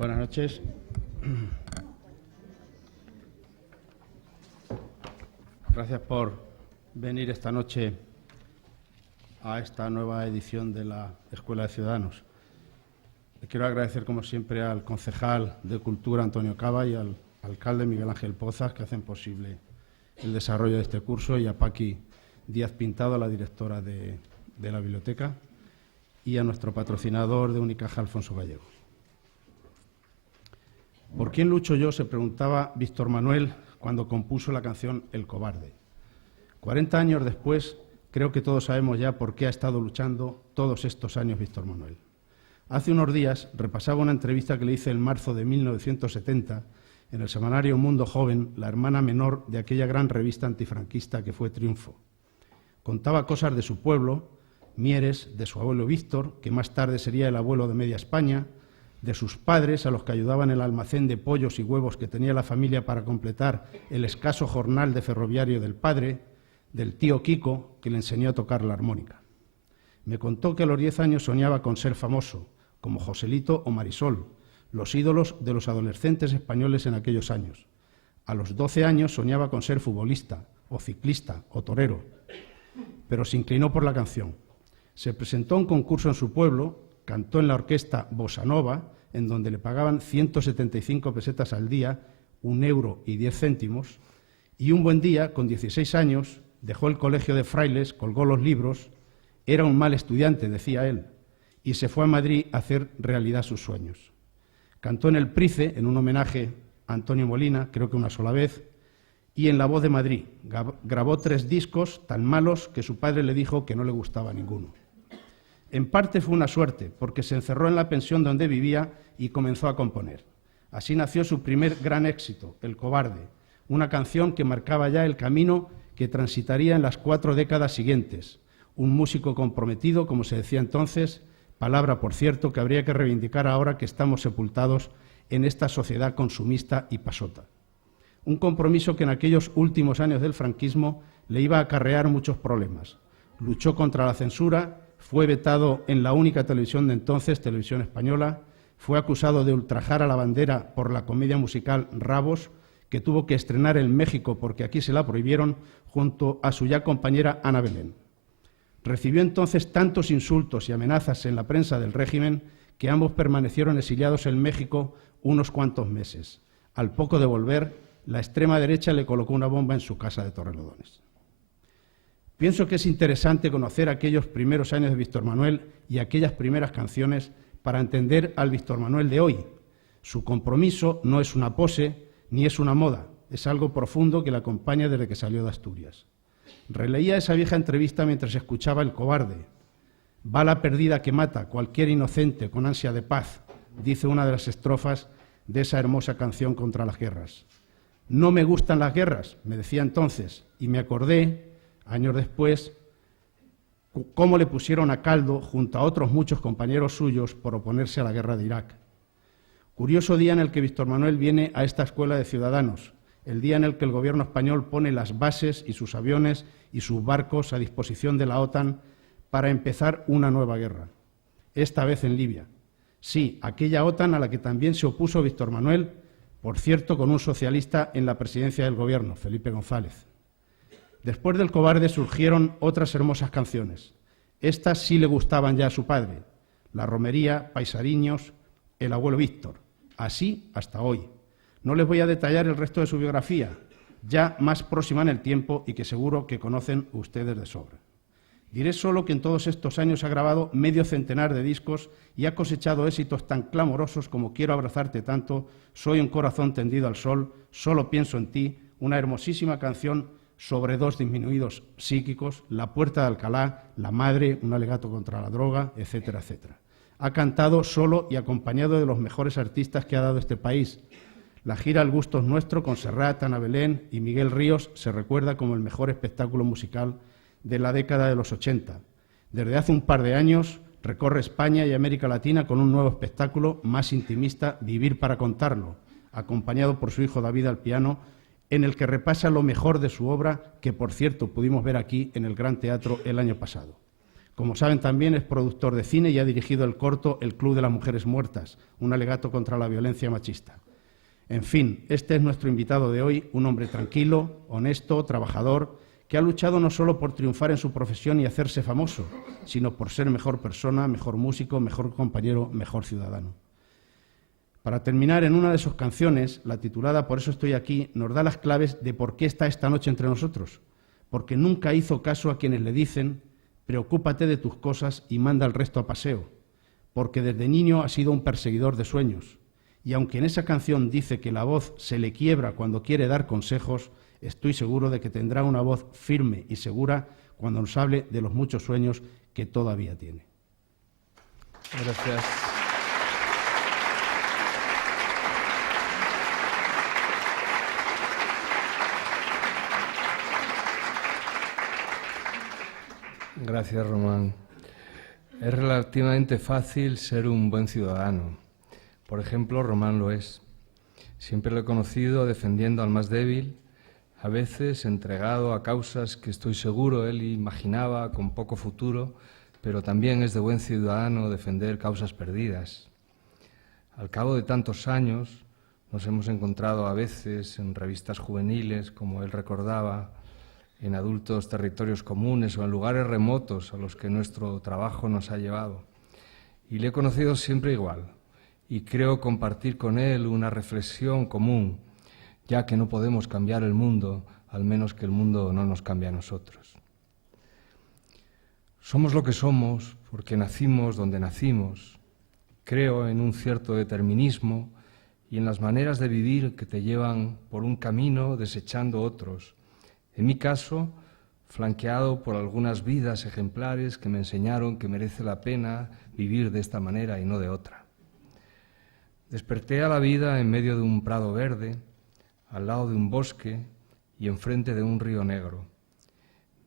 Buenas noches. Gracias por venir esta noche a esta nueva edición de la Escuela de Ciudadanos. Le quiero agradecer, como siempre, al concejal de Cultura, Antonio Cava, y al alcalde Miguel Ángel Pozas, que hacen posible el desarrollo de este curso, y a Paqui Díaz Pintado, la directora de la biblioteca, y a nuestro patrocinador de Unicaja, Alfonso Gallego. ¿Por quién lucho yo?, se preguntaba Víctor Manuel cuando compuso la canción El cobarde. 40 años después, creo que todos sabemos ya por qué ha estado luchando todos estos años Víctor Manuel. Hace unos días repasaba una entrevista que le hice en marzo de 1970 en el semanario Mundo Joven, la hermana menor de aquella gran revista antifranquista que fue Triunfo. Contaba cosas de su pueblo, Mieres, de su abuelo Víctor, que más tarde sería el abuelo de media España, de sus padres, a los que ayudaban el almacén de pollos y huevos que tenía la familia para completar el escaso jornal de ferroviario del padre, del tío Kiko, que le enseñó a tocar la armónica. Me contó que a los 10 años soñaba con ser famoso, como Joselito o Marisol, los ídolos de los adolescentes españoles en aquellos años. A los 12 años soñaba con ser futbolista, o ciclista, o torero, pero se inclinó por la canción. Se presentó a un concurso en su pueblo, cantó en la orquesta Bossa Nova, en donde le pagaban 175 pesetas al día, 1,10 €, y un buen día, con 16 años, dejó el colegio de frailes, colgó los libros, era un mal estudiante, decía él, y se fue a Madrid a hacer realidad sus sueños. Cantó en el Price, en un homenaje a Antonio Molina, creo que una sola vez, y en La Voz de Madrid. Grabó 3 discos tan malos que su padre le dijo que no le gustaba ninguno. En parte fue una suerte, porque se encerró en la pensión donde vivía y comenzó a componer. Así nació su primer gran éxito, El cobarde, una canción que marcaba ya el camino que transitaría en las 4 décadas siguientes. Un músico comprometido, como se decía entonces, palabra, por cierto, que habría que reivindicar ahora que estamos sepultados en esta sociedad consumista y pasota. Un compromiso que en aquellos últimos años del franquismo le iba a acarrear muchos problemas. Luchó contra la censura, fue vetado en la única televisión de entonces, Televisión Española, fue acusado de ultrajar a la bandera por la comedia musical Rabos, que tuvo que estrenar en México porque aquí se la prohibieron, junto a su ya compañera Ana Belén. Recibió entonces tantos insultos y amenazas en la prensa del régimen que ambos permanecieron exiliados en México unos cuantos meses. Al poco de volver, la extrema derecha le colocó una bomba en su casa de Torrelodones. Pienso que es interesante conocer aquellos primeros años de Víctor Manuel y aquellas primeras canciones para entender al Víctor Manuel de hoy. Su compromiso no es una pose ni es una moda, es algo profundo que le acompaña desde que salió de Asturias. Releía esa vieja entrevista mientras escuchaba El cobarde. Bala perdida que mata cualquier inocente con ansia de paz, dice una de las estrofas de esa hermosa canción contra las guerras. No me gustan las guerras, me decía entonces, y me acordé, años después, cómo le pusieron a caldo junto a otros muchos compañeros suyos por oponerse a la guerra de Irak. Curioso día en el que Víctor Manuel viene a esta Escuela de Ciudadanos, el día en el que el gobierno español pone las bases y sus aviones y sus barcos a disposición de la OTAN para empezar una nueva guerra, esta vez en Libia. Sí, aquella OTAN a la que también se opuso Víctor Manuel, por cierto, con un socialista en la presidencia del gobierno, Felipe González. Después del cobarde surgieron otras hermosas canciones. Estas sí le gustaban ya a su padre, La romería, Paisariños, El abuelo Víctor. Así hasta hoy. No les voy a detallar el resto de su biografía, ya más próxima en el tiempo y que seguro que conocen ustedes de sobra. Diré solo que en todos estos años ha grabado medio centenar de discos y ha cosechado éxitos tan clamorosos como Quiero abrazarte tanto, Soy un corazón tendido al sol, Solo pienso en ti, una hermosísima canción sobre 2 disminuidos psíquicos, La puerta de Alcalá, La madre, un alegato contra la droga, etcétera, etcétera. Ha cantado solo y acompañado de los mejores artistas que ha dado este país. La gira El gusto es nuestro con Serrat, Ana Belén y Miguel Ríos se recuerda como el mejor espectáculo musical de la década de los 80. Desde hace un par de años recorre España y América Latina con un nuevo espectáculo más intimista, Vivir para contarlo, acompañado por su hijo David al piano, en el que repasa lo mejor de su obra, que por cierto pudimos ver aquí en el Gran Teatro el año pasado. Como saben también es productor de cine y ha dirigido el corto El Club de las Mujeres Muertas, un alegato contra la violencia machista. En fin, este es nuestro invitado de hoy, un hombre tranquilo, honesto, trabajador, que ha luchado no solo por triunfar en su profesión y hacerse famoso, sino por ser mejor persona, mejor músico, mejor compañero, mejor ciudadano. Para terminar, en una de sus canciones, la titulada Por eso estoy aquí, nos da las claves de por qué está esta noche entre nosotros. Porque nunca hizo caso a quienes le dicen preocúpate de tus cosas y manda al resto a paseo. Porque desde niño ha sido un perseguidor de sueños. Y aunque en esa canción dice que la voz se le quiebra cuando quiere dar consejos, estoy seguro de que tendrá una voz firme y segura cuando nos hable de los muchos sueños que todavía tiene. Gracias. Gracias, Román. Es relativamente fácil ser un buen ciudadano. Por ejemplo, Román lo es. Siempre lo he conocido defendiendo al más débil, a veces entregado a causas que estoy seguro él imaginaba con poco futuro, pero también es de buen ciudadano defender causas perdidas. Al cabo de tantos años nos hemos encontrado a veces en revistas juveniles, como él recordaba, en adultos territorios comunes o en lugares remotos a los que nuestro trabajo nos ha llevado. Y le he conocido siempre igual, y creo compartir con él una reflexión común, ya que no podemos cambiar el mundo, al menos que el mundo no nos cambie a nosotros. Somos lo que somos porque nacimos donde nacimos. Creo en un cierto determinismo y en las maneras de vivir que te llevan por un camino desechando otros. En mi caso, flanqueado por algunas vidas ejemplares que me enseñaron que merece la pena vivir de esta manera y no de otra. Desperté a la vida en medio de un prado verde, al lado de un bosque y enfrente de un río negro.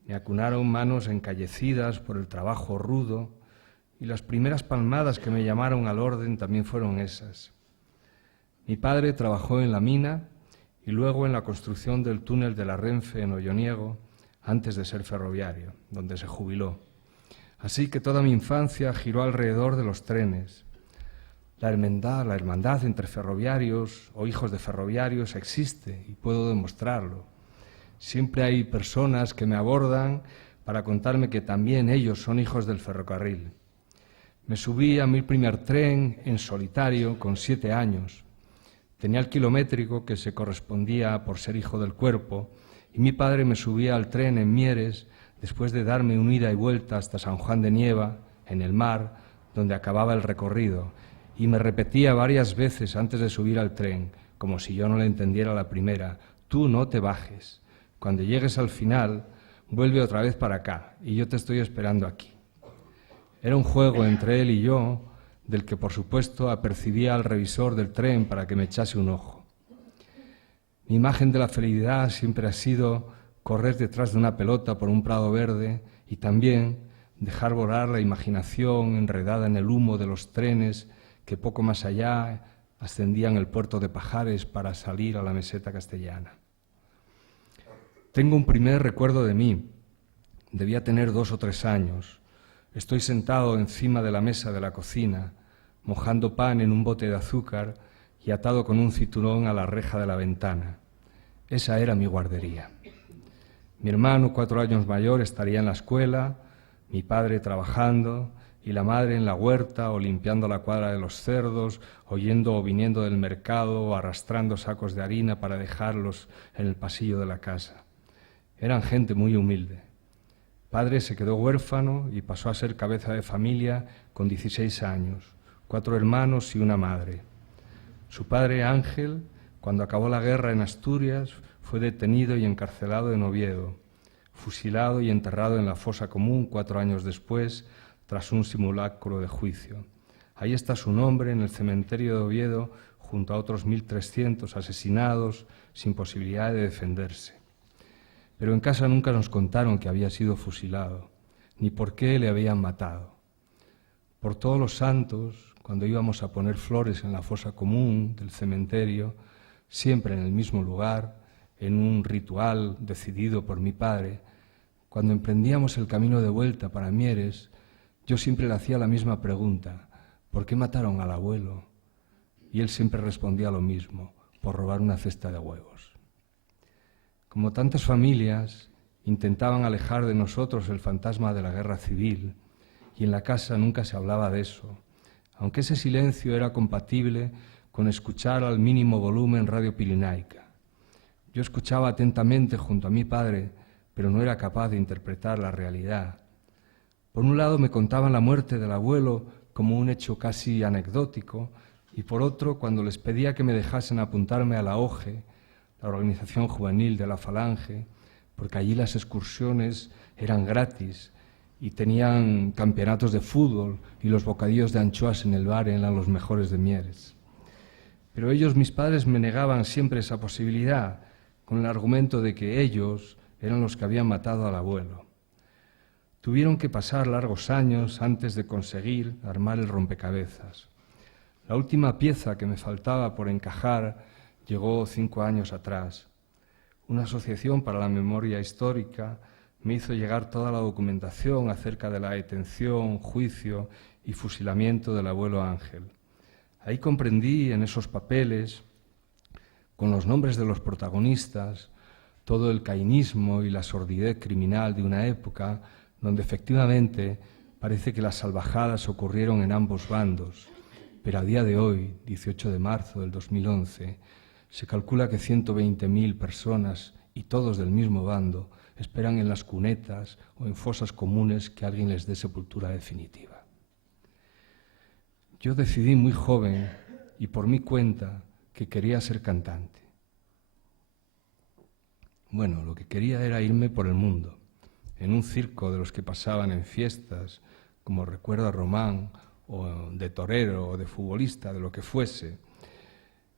Me acunaron manos encallecidas por el trabajo rudo y las primeras palmadas que me llamaron al orden también fueron esas. Mi padre trabajó en la mina y luego en la construcción del túnel de la Renfe en Olloniego antes de ser ferroviario, donde se jubiló. Así que toda mi infancia giró alrededor de los trenes. La hermandad entre ferroviarios o hijos de ferroviarios existe y puedo demostrarlo. Siempre hay personas que me abordan para contarme que también ellos son hijos del ferrocarril. Me subí a mi primer tren en solitario con 7 años. Tenía el kilométrico que se correspondía por ser hijo del cuerpo y mi padre me subía al tren en Mieres después de darme una ida y vuelta hasta San Juan de Nieva, en el mar, donde acababa el recorrido, y me repetía varias veces antes de subir al tren, como si yo no le entendiera la primera: tú no te bajes. Cuando llegues al final, vuelve otra vez para acá y yo te estoy esperando aquí. Era un juego entre él y yo, del que por supuesto apercibía al revisor del tren para que me echase un ojo. Mi imagen de la felicidad siempre ha sido correr detrás de una pelota por un prado verde y también dejar volar la imaginación enredada en el humo de los trenes que poco más allá ascendían el puerto de Pajares para salir a la meseta castellana. Tengo un primer recuerdo de mí. Debía tener 2 o 3 años. Estoy sentado encima de la mesa de la cocina, mojando pan en un bote de azúcar y atado con un cinturón a la reja de la ventana. Esa era mi guardería. Mi hermano, 4 años mayor, estaría en la escuela, mi padre trabajando y la madre en la huerta o limpiando la cuadra de los cerdos, o yendo o viniendo del mercado o arrastrando sacos de harina para dejarlos en el pasillo de la casa. Eran gente muy humilde. Padre se quedó huérfano y pasó a ser cabeza de familia con 16 años, 4 hermanos y una madre. Su padre, Ángel, cuando acabó la guerra en Asturias, fue detenido y encarcelado en Oviedo, fusilado y enterrado en la fosa común 4 años después, tras un simulacro de juicio. Ahí está su nombre en el cementerio de Oviedo, junto a otros 1.300 asesinados sin posibilidad de defenderse. Pero en casa nunca nos contaron que había sido fusilado, ni por qué le habían matado. Por todos los santos, cuando íbamos a poner flores en la fosa común del cementerio, siempre en el mismo lugar, en un ritual decidido por mi padre, cuando emprendíamos el camino de vuelta para Mieres, Yo siempre le hacía la misma pregunta: ¿por qué mataron al abuelo? Y él siempre respondía lo mismo: por robar una cesta de huevos. Como tantas familias, intentaban alejar de nosotros el fantasma de la guerra civil, y en la casa nunca se hablaba de eso, aunque ese silencio era compatible con escuchar al mínimo volumen Radio Pirenaica. Yo escuchaba atentamente junto a mi padre, pero no era capaz de interpretar la realidad. Por un lado me contaban la muerte del abuelo como un hecho casi anecdótico, y por otro, cuando les pedía que me dejasen apuntarme a la OGE, la organización juvenil de la Falange, porque allí las excursiones eran gratis y tenían campeonatos de fútbol y los bocadillos de anchoas en el bar eran los mejores de Mieres. Pero ellos, mis padres, me negaban siempre esa posibilidad, con el argumento de que ellos eran los que habían matado al abuelo. Tuvieron que pasar largos años antes de conseguir armar el rompecabezas. La última pieza que me faltaba por encajar llegó 5 años atrás. Una asociación para la memoria histórica me hizo llegar toda la documentación acerca de la detención, juicio y fusilamiento del abuelo Ángel. Ahí comprendí en esos papeles, con los nombres de los protagonistas, todo el cainismo y la sordidez criminal de una época donde efectivamente parece que las salvajadas ocurrieron en ambos bandos, pero a día de hoy, 18 de marzo del 2011, se calcula que 120.000 personas, y todos del mismo bando, esperan en las cunetas o en fosas comunes que alguien les dé sepultura definitiva. Yo decidí muy joven y por mi cuenta que quería ser cantante. Bueno, lo que quería era irme por el mundo, en un circo de los que pasaban en fiestas, como recuerda Román, o de torero o de futbolista, de lo que fuese,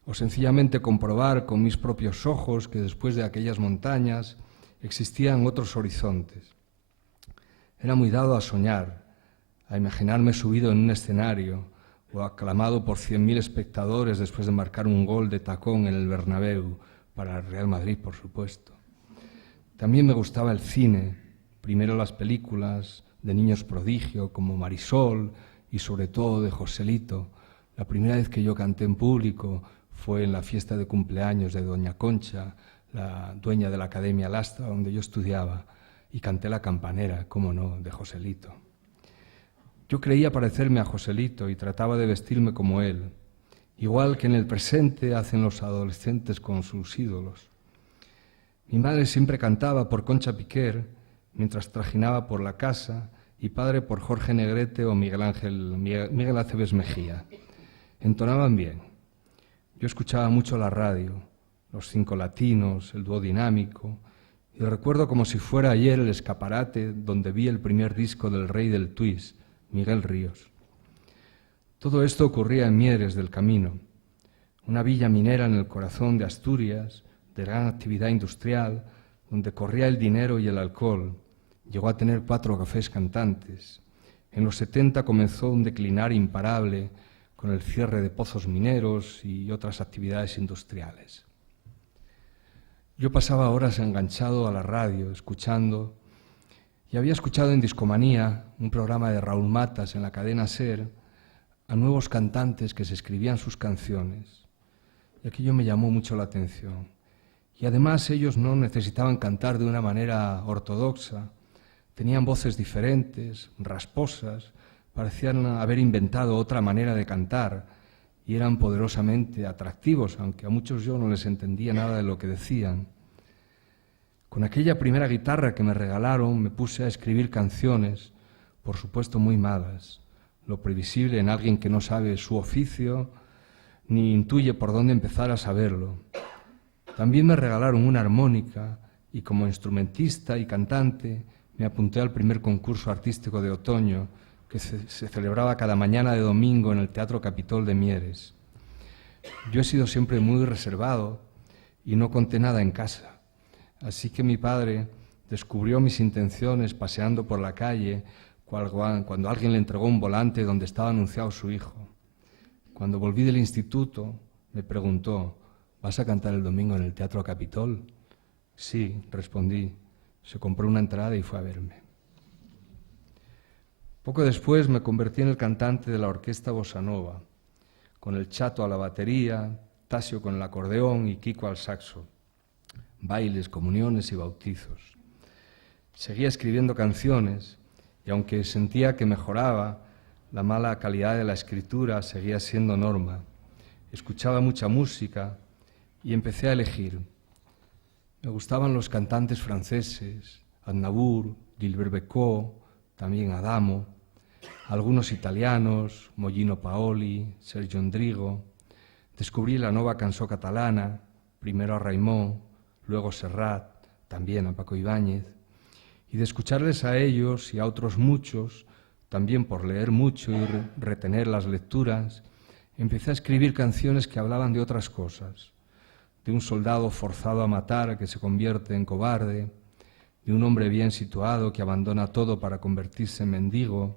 o sencillamente comprobar con mis propios ojos que después de aquellas montañas existían otros horizontes. Era muy dado a soñar, a imaginarme subido en un escenario o aclamado por 100.000 espectadores después de marcar un gol de tacón en el Bernabéu, para el Real Madrid, por supuesto. También me gustaba el cine, primero las películas de niños prodigio como Marisol y sobre todo de Joselito. La primera vez que yo canté en público fue en la fiesta de cumpleaños de Doña Concha, la dueña de la Academia Lastra, donde yo estudiaba, y canté La Campanera, cómo no, de Joselito. Yo creía parecerme a Joselito y trataba de vestirme como él, igual que en el presente hacen los adolescentes con sus ídolos. Mi madre siempre cantaba por Concha Piquer, mientras trajinaba por la casa, y padre por Jorge Negrete o Miguel Aceves Mejía. Entonaban bien. Yo escuchaba mucho la radio, los 5 latinos, el dúo dinámico, y recuerdo como si fuera ayer el escaparate donde vi el primer disco del rey del twist, Miguel Ríos. Todo esto ocurría en Mieres del Camino, una villa minera en el corazón de Asturias, de gran actividad industrial, donde corría el dinero y el alcohol. Llegó a tener 4 cafés cantantes. En los 70 comenzó un declinar imparable con el cierre de pozos mineros y otras actividades industriales. Yo pasaba horas enganchado a la radio, escuchando, y había escuchado en Discomanía, un programa de Raúl Matas en la cadena SER, a nuevos cantantes que se escribían sus canciones. Y aquello me llamó mucho la atención. Y además ellos no necesitaban cantar de una manera ortodoxa. Tenían voces diferentes, rasposas, parecían haber inventado otra manera de cantar y eran poderosamente atractivos, aunque a muchos yo no les entendía nada de lo que decían. Con aquella primera guitarra que me regalaron me puse a escribir canciones, por supuesto muy malas, lo previsible en alguien que no sabe su oficio ni intuye por dónde empezar a saberlo. También me regalaron una armónica y como instrumentista y cantante me apunté al primer concurso artístico de otoño que se celebraba cada mañana de domingo en el Teatro Capitol de Mieres. Yo he sido siempre muy reservado y no conté nada en casa, así que mi padre descubrió mis intenciones paseando por la calle cuando alguien le entregó un volante donde estaba anunciado su hijo. Cuando volví del instituto me preguntó: ¿vas a cantar el domingo en el Teatro Capitol? Sí, respondí. Se compró una entrada y fue a verme. Poco después me convertí en el cantante de la orquesta Bossa Nova, con el Chato a la batería, Tasio con el acordeón y Kiko al saxo. Bailes, comuniones y bautizos. Seguía escribiendo canciones y aunque sentía que mejoraba, la mala calidad de la escritura seguía siendo norma. Escuchaba mucha música y empecé a elegir. Me gustaban los cantantes franceses, Aznavour, Gilbert Bécaud, también Adamo, algunos italianos, Mollino Paoli, Sergio Endrigo. Descubrí la nueva cançó catalana, primero a Raimon, luego Serrat, también a Paco Ibáñez, y de escucharles a ellos y a otros muchos, también por leer mucho y retener las lecturas, empecé a escribir canciones que hablaban de otras cosas, de un soldado forzado a matar que se convierte en cobarde, de un hombre bien situado que abandona todo para convertirse en mendigo,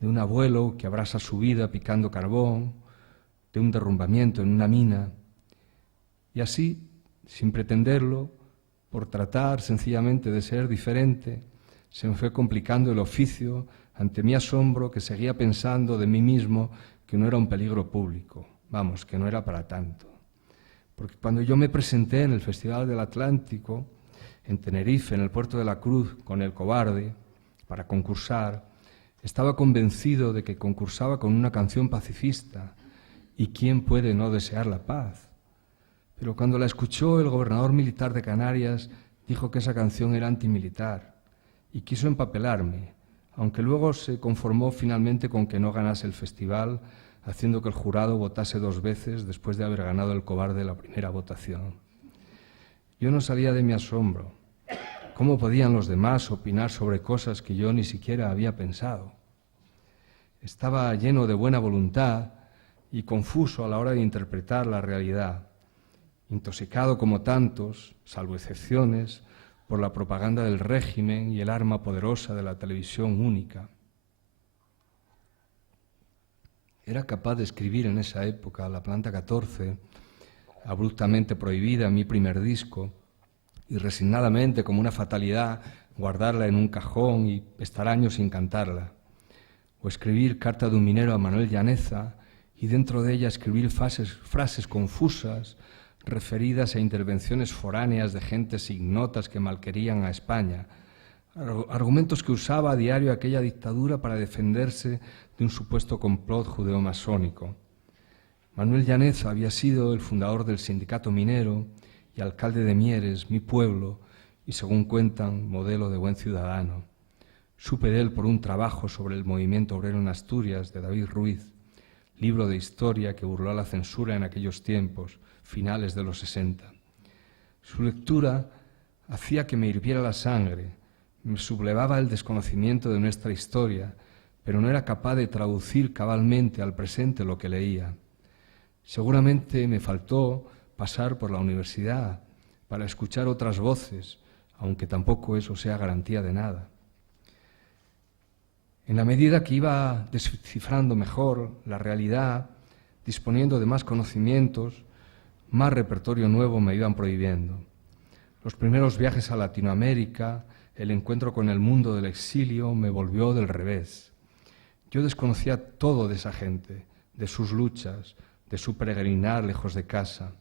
de un abuelo que abrasa su vida picando carbón, de un derrumbamiento en una mina. Y así, sin pretenderlo, por tratar sencillamente de ser diferente, se me fue complicando el oficio ante mi asombro que seguía pensando de mí mismo que no era un peligro público, vamos, que no era para tanto. Porque cuando yo me presenté en el Festival del Atlántico, en Tenerife, en el Puerto de la Cruz, con El Cobarde, para concursar, estaba convencido de que concursaba con una canción pacifista, y quién puede no desear la paz. Pero cuando la escuchó el gobernador militar de Canarias, dijo que esa canción era antimilitar y quiso empapelarme, aunque luego se conformó finalmente con que no ganase el festival, haciendo que el jurado votase 2 veces después de haber ganado El Cobarde la primera votación. Yo no salía de mi asombro. ¿Cómo podían los demás opinar sobre cosas que yo ni siquiera había pensado? Estaba lleno de buena voluntad y confuso a la hora de interpretar la realidad, intoxicado como tantos, salvo excepciones, por la propaganda del régimen y el arma poderosa de la televisión única. Era capaz de escribir en esa época La Planta 14, abruptamente prohibida en mi primer disco, y resignadamente, como una fatalidad, guardarla en un cajón y estar años sin cantarla. O escribir Carta de un minero a Manuel Llaneza y dentro de ella escribir frases confusas referidas a intervenciones foráneas de gentes ignotas que malquerían a España, argumentos que usaba a diario aquella dictadura para defenderse de un supuesto complot judeo-masónico. Manuel Llaneza había sido el fundador del sindicato minero y alcalde de Mieres, mi pueblo, y según cuentan, modelo de buen ciudadano. Supe de él por un trabajo sobre el movimiento obrero en Asturias de David Ruiz, libro de historia que burló a la censura en aquellos tiempos, finales de los 60. Su lectura hacía que me hirviera la sangre, me sublevaba el desconocimiento de nuestra historia, pero no era capaz de traducir cabalmente al presente lo que leía. Seguramente me faltó pasar por la universidad para escuchar otras voces, aunque tampoco eso sea garantía de nada. En la medida que iba descifrando mejor la realidad, disponiendo de más conocimientos, más repertorio nuevo me iban prohibiendo. Los primeros viajes a Latinoamérica, el encuentro con el mundo del exilio me volvió del revés. Yo desconocía todo de esa gente, de sus luchas, de su peregrinar lejos de casa.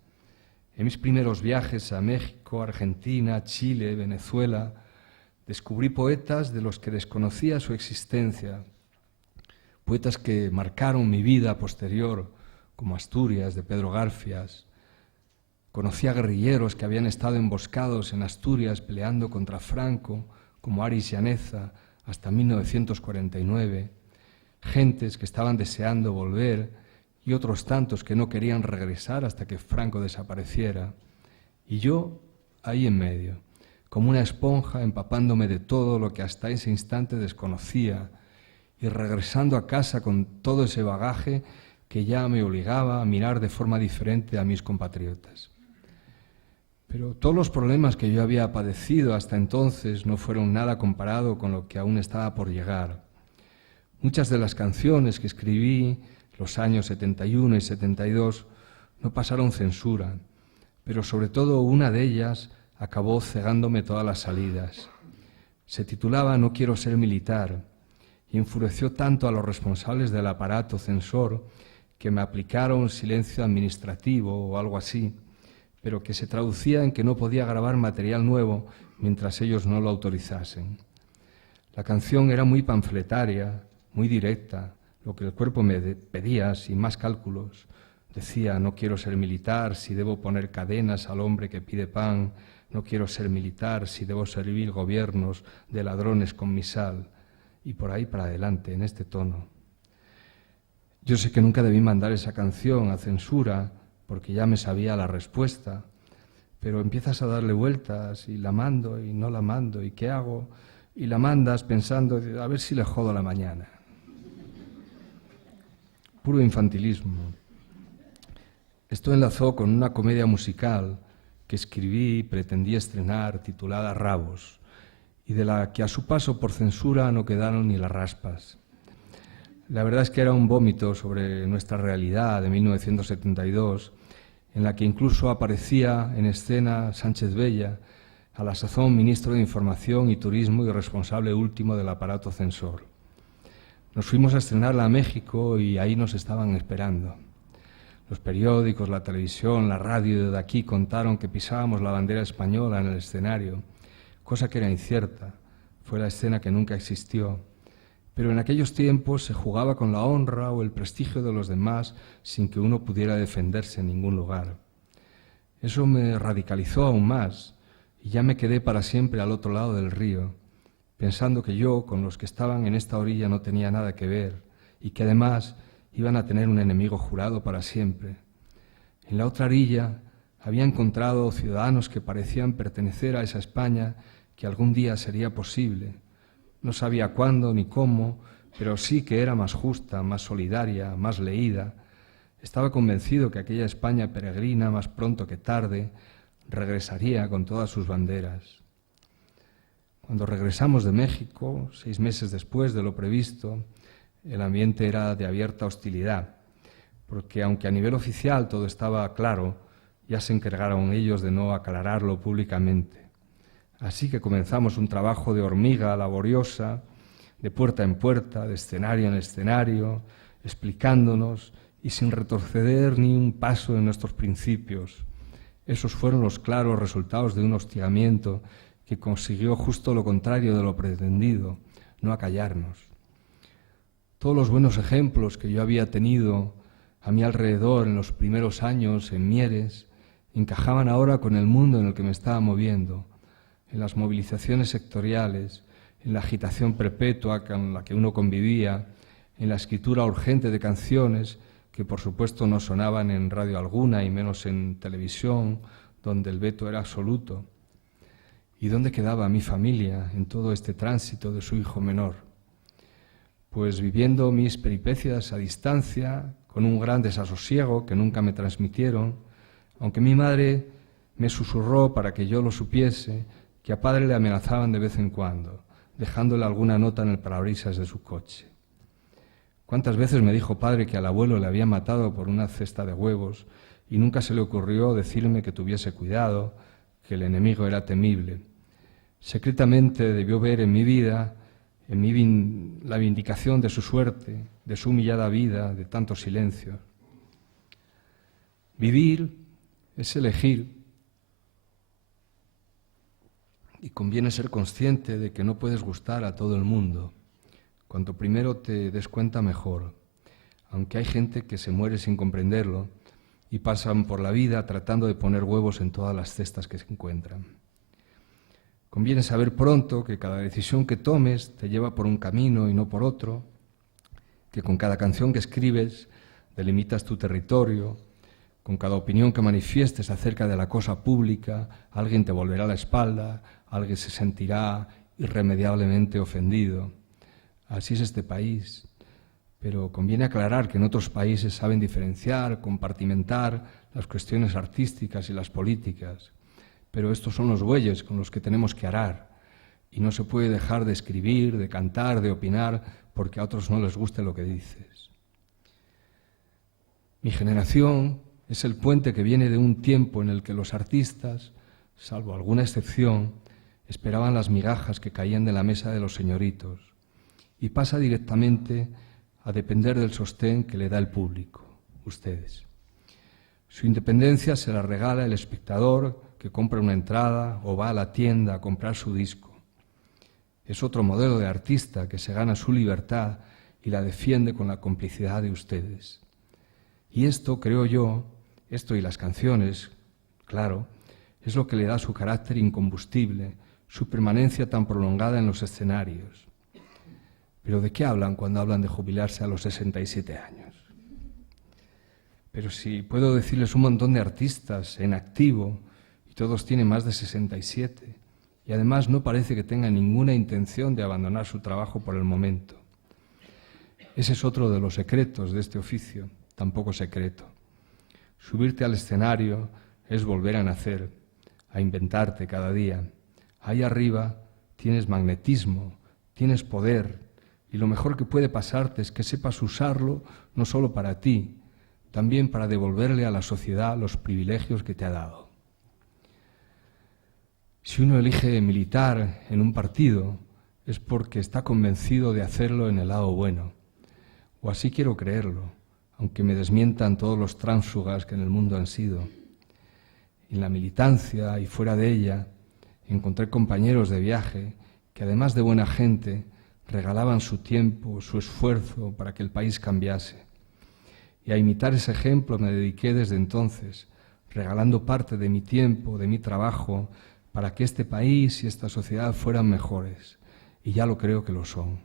En mis primeros viajes a México, Argentina, Chile, Venezuela, descubrí poetas de los que desconocía su existencia, poetas que marcaron mi vida posterior, como Asturias, de Pedro Garfias. Conocí a guerrilleros que habían estado emboscados en Asturias peleando contra Franco, como Aris Llaneza, hasta 1949, gentes que estaban deseando volver y otros tantos que no querían regresar hasta que Franco desapareciera. Y yo, ahí en medio, como una esponja empapándome de todo lo que hasta ese instante desconocía y regresando a casa con todo ese bagaje que ya me obligaba a mirar de forma diferente a mis compatriotas. Pero todos los problemas que yo había padecido hasta entonces no fueron nada comparado con lo que aún estaba por llegar. Muchas de las canciones que escribí los años 71 y 72 no pasaron censura, pero sobre todo una de ellas acabó cegándome todas las salidas. Se titulaba No quiero ser militar y enfureció tanto a los responsables del aparato censor que me aplicaron silencio administrativo o algo así, pero que se traducía en que no podía grabar material nuevo mientras ellos no lo autorizasen. La canción era muy panfletaria, muy directa, lo que el cuerpo me pedía, sin más cálculos. Decía, no quiero ser militar si debo poner cadenas al hombre que pide pan, no quiero ser militar si debo servir gobiernos de ladrones con mi sal, y por ahí para adelante, en este tono. Yo sé que nunca debí mandar esa canción a censura, porque ya me sabía la respuesta, pero empiezas a darle vueltas, y la mando, y no la mando, y ¿qué hago? Y la mandas pensando, a ver si le jodo la mañana. Puro infantilismo. Esto enlazó con una comedia musical que escribí y pretendí estrenar, titulada Rabos, y de la que a su paso por censura no quedaron ni las raspas. La verdad es que era un vómito sobre nuestra realidad de 1972, en la que incluso aparecía en escena Sánchez Bella, a la sazón ministro de Información y Turismo y responsable último del aparato censor. Nos fuimos a estrenarla a México y ahí nos estaban esperando. Los periódicos, la televisión, la radio de aquí contaron que pisábamos la bandera española en el escenario, cosa que era incierta, fue la escena que nunca existió. Pero en aquellos tiempos se jugaba con la honra o el prestigio de los demás sin que uno pudiera defenderse en ningún lugar. Eso me radicalizó aún más y ya me quedé para siempre al otro lado del río, pensando que yo, con los que estaban en esta orilla, no tenía nada que ver y que además iban a tener un enemigo jurado para siempre. En la otra orilla había encontrado ciudadanos que parecían pertenecer a esa España que algún día sería posible. No sabía cuándo ni cómo, pero sí que era más justa, más solidaria, más leída. Estaba convencido que aquella España peregrina, más pronto que tarde, regresaría con todas sus banderas. Cuando regresamos de México, 6 meses después de lo previsto, el ambiente era de abierta hostilidad, porque aunque a nivel oficial todo estaba claro, ya se encargaron ellos de no aclararlo públicamente. Así que comenzamos un trabajo de hormiga laboriosa, de puerta en puerta, de escenario en escenario, explicándonos y sin retroceder ni un paso en nuestros principios. Esos fueron los claros resultados de un hostigamiento que consiguió justo lo contrario de lo pretendido, no acallarnos. Todos los buenos ejemplos que yo había tenido a mi alrededor en los primeros años en Mieres encajaban ahora con el mundo en el que me estaba moviendo, en las movilizaciones sectoriales, en la agitación perpetua con la que uno convivía, en la escritura urgente de canciones que por supuesto no sonaban en radio alguna y menos en televisión, donde el veto era absoluto. ¿Y dónde quedaba mi familia en todo este tránsito de su hijo menor? Pues viviendo mis peripecias a distancia, con un gran desasosiego que nunca me transmitieron, aunque mi madre me susurró para que yo lo supiese, que a padre le amenazaban de vez en cuando, dejándole alguna nota en el parabrisas de su coche. ¿Cuántas veces me dijo padre que al abuelo le había matado por una cesta de huevos y nunca se le ocurrió decirme que tuviese cuidado, que el enemigo era temible? Secretamente debió ver en mi vida, la vindicación de su suerte, de su humillada vida, de tantos silencios. Vivir es elegir. Y conviene ser consciente de que no puedes gustar a todo el mundo. Cuanto primero te des cuenta, mejor. Aunque hay gente que se muere sin comprenderlo y pasan por la vida tratando de poner huevos en todas las cestas que se encuentran. Conviene saber pronto que cada decisión que tomes te lleva por un camino y no por otro, que con cada canción que escribes delimitas tu territorio, con cada opinión que manifiestes acerca de la cosa pública, alguien te volverá la espalda, alguien se sentirá irremediablemente ofendido. Así es este país, pero conviene aclarar que en otros países saben diferenciar, compartimentar las cuestiones artísticas y las políticas, pero estos son los bueyes con los que tenemos que arar y no se puede dejar de escribir, de cantar, de opinar porque a otros no les guste lo que dices. Mi generación es el puente que viene de un tiempo en el que los artistas, salvo alguna excepción, esperaban las migajas que caían de la mesa de los señoritos y pasa directamente a depender del sostén que le da el público, ustedes. Su independencia se la regala el espectador que compra una entrada o va a la tienda a comprar su disco. Es otro modelo de artista que se gana su libertad y la defiende con la complicidad de ustedes. Y esto, creo yo, esto y las canciones, claro, es lo que le da su carácter incombustible, su permanencia tan prolongada en los escenarios. Pero ¿de qué hablan cuando hablan de jubilarse a los 67 años? Pero si puedo decirles un montón de artistas en activo y todos tienen más de 67 y además no parece que tengan ninguna intención de abandonar su trabajo por el momento. Ese es otro de los secretos de este oficio, tampoco secreto. Subirte al escenario es volver a nacer, a inventarte cada día. Ahí arriba tienes magnetismo, tienes poder y lo mejor que puede pasarte es que sepas usarlo no solo para ti, también para devolverle a la sociedad los privilegios que te ha dado. Si uno elige militar en un partido es porque está convencido de hacerlo en el lado bueno, o así quiero creerlo, aunque me desmientan todos los tránsfugas que en el mundo han sido. En la militancia y fuera de ella encontré compañeros de viaje que además de buena gente regalaban su tiempo, su esfuerzo para que el país cambiase. Y a imitar ese ejemplo me dediqué desde entonces, regalando parte de mi tiempo, de mi trabajo, para que este país y esta sociedad fueran mejores. Y ya lo creo que lo son.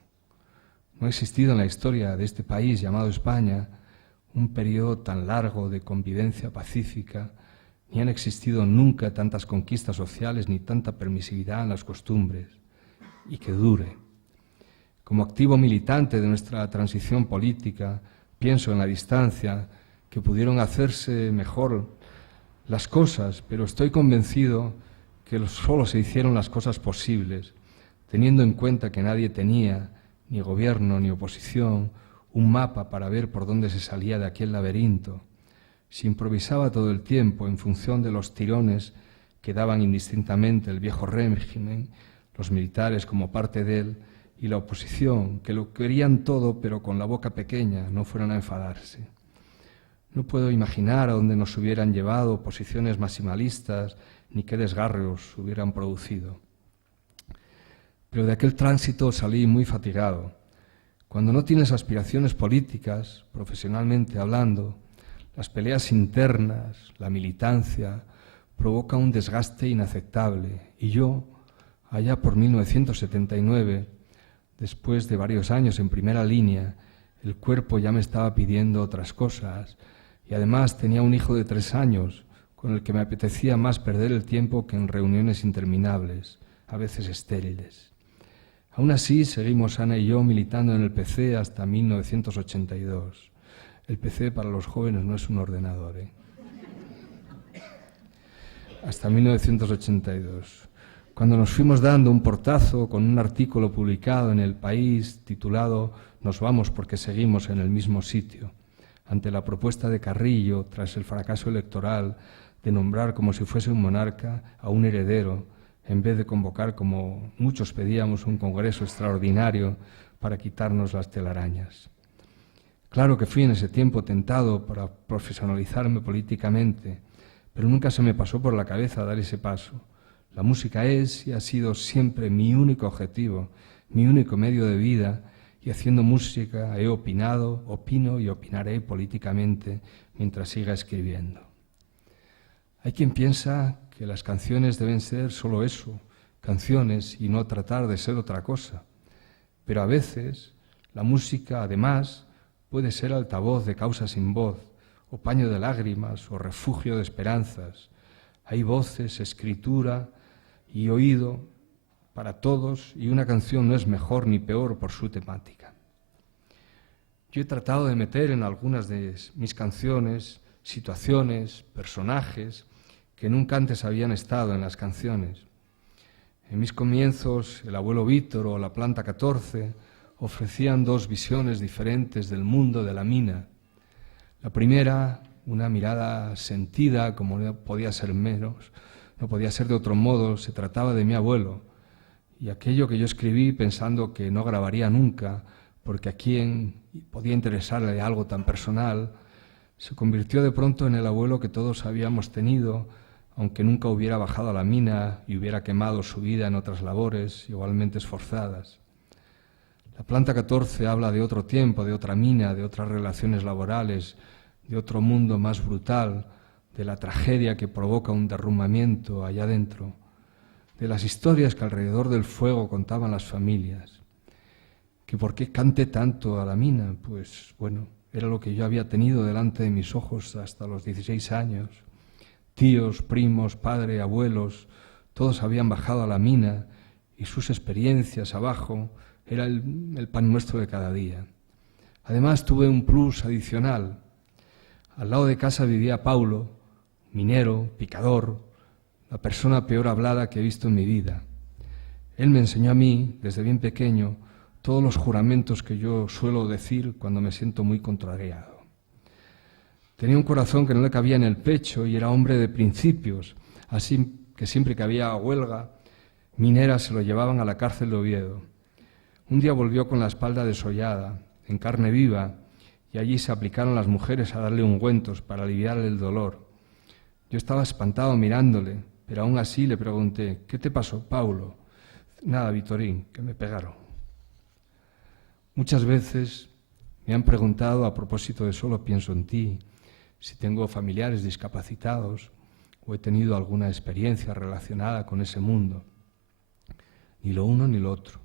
No ha existido en la historia de este país llamado España un periodo tan largo de convivencia pacífica, ni han existido nunca tantas conquistas sociales ni tanta permisividad en las costumbres. Y que dure. Como activo militante de nuestra transición política, pienso en la distancia que pudieron hacerse mejor las cosas, pero estoy convencido que solo se hicieron las cosas posibles, teniendo en cuenta que nadie tenía, ni gobierno ni oposición, un mapa para ver por dónde se salía de aquel laberinto. Se improvisaba todo el tiempo en función de los tirones que daban indistintamente el viejo régimen, los militares como parte de él, y la oposición, que lo querían todo pero con la boca pequeña, no fueron a enfadarse. No puedo imaginar a dónde nos hubieran llevado posiciones maximalistas ni qué desgarros hubieran producido. Pero de aquel tránsito salí muy fatigado. Cuando no tienes aspiraciones políticas, profesionalmente hablando, las peleas internas, la militancia, provoca un desgaste inaceptable. Y yo, allá por 1979, después de varios años en primera línea, el cuerpo ya me estaba pidiendo otras cosas y además tenía un hijo de 3 años con el que me apetecía más perder el tiempo que en reuniones interminables, a veces estériles. Aún así, seguimos Ana y yo militando en el PC hasta 1982. El PC para los jóvenes no es un ordenador, Hasta 1982. Cuando nos fuimos dando un portazo con un artículo publicado en El País titulado «Nos vamos porque seguimos en el mismo sitio», ante la propuesta de Carrillo, tras el fracaso electoral, de nombrar como si fuese un monarca a un heredero, en vez de convocar, como muchos pedíamos, un congreso extraordinario para quitarnos las telarañas. Claro que fui en ese tiempo tentado para profesionalizarme políticamente, pero nunca se me pasó por la cabeza dar ese paso. La música es y ha sido siempre mi único objetivo, mi único medio de vida, y haciendo música he opinado, opino y opinaré políticamente mientras siga escribiendo. Hay quien piensa que las canciones deben ser solo eso, canciones, y no tratar de ser otra cosa. Pero a veces la música, además, puede ser altavoz de causa sin voz, o paño de lágrimas, o refugio de esperanzas. Hay voces, escritura y oído para todos, y una canción no es mejor ni peor por su temática. Yo he tratado de meter en algunas de mis canciones situaciones, personajes que nunca antes habían estado en las canciones. En mis comienzos, el abuelo Víctor o la planta 14 ofrecían 2 visiones diferentes del mundo de la mina. La primera, una mirada sentida, como no podía ser menos, no podía ser de otro modo, se trataba de mi abuelo, Y aquello que yo escribí pensando que no grabaría nunca, porque a quién podía interesarle algo tan personal, se convirtió de pronto en el abuelo que todos habíamos tenido, aunque nunca hubiera bajado a la mina y hubiera quemado su vida en otras labores igualmente esforzadas. La planta 14 habla de otro tiempo, de otra mina, de otras relaciones laborales, de otro mundo más brutal, de la tragedia que provoca un derrumbamiento allá dentro, de las historias que alrededor del fuego contaban las familias. ¿Que por qué canté tanto a la mina? Pues bueno, era lo que yo había tenido delante de mis ojos hasta los 16 años. Tíos, primos, padre, abuelos, todos habían bajado a la mina y sus experiencias abajo era el pan nuestro de cada día. Además tuve un plus adicional. Al lado de casa vivía Paulo, minero, picador, la persona peor hablada que he visto en mi vida. Él me enseñó a mí, desde bien pequeño, todos los juramentos que yo suelo decir cuando me siento muy contrariado. Tenía un corazón que no le cabía en el pecho y era hombre de principios, así que siempre que había huelga minera se lo llevaban a la cárcel de Oviedo. Un día volvió con la espalda desollada, en carne viva, y allí se aplicaron las mujeres a darle ungüentos para aliviar el dolor. Yo estaba espantado mirándole, pero aún así le pregunté: ¿qué te pasó, Paulo? Nada, Vitorín, que me pegaron. Muchas veces me han preguntado, a propósito de Solo pienso en ti, si tengo familiares discapacitados o he tenido alguna experiencia relacionada con ese mundo. Ni lo uno ni lo otro.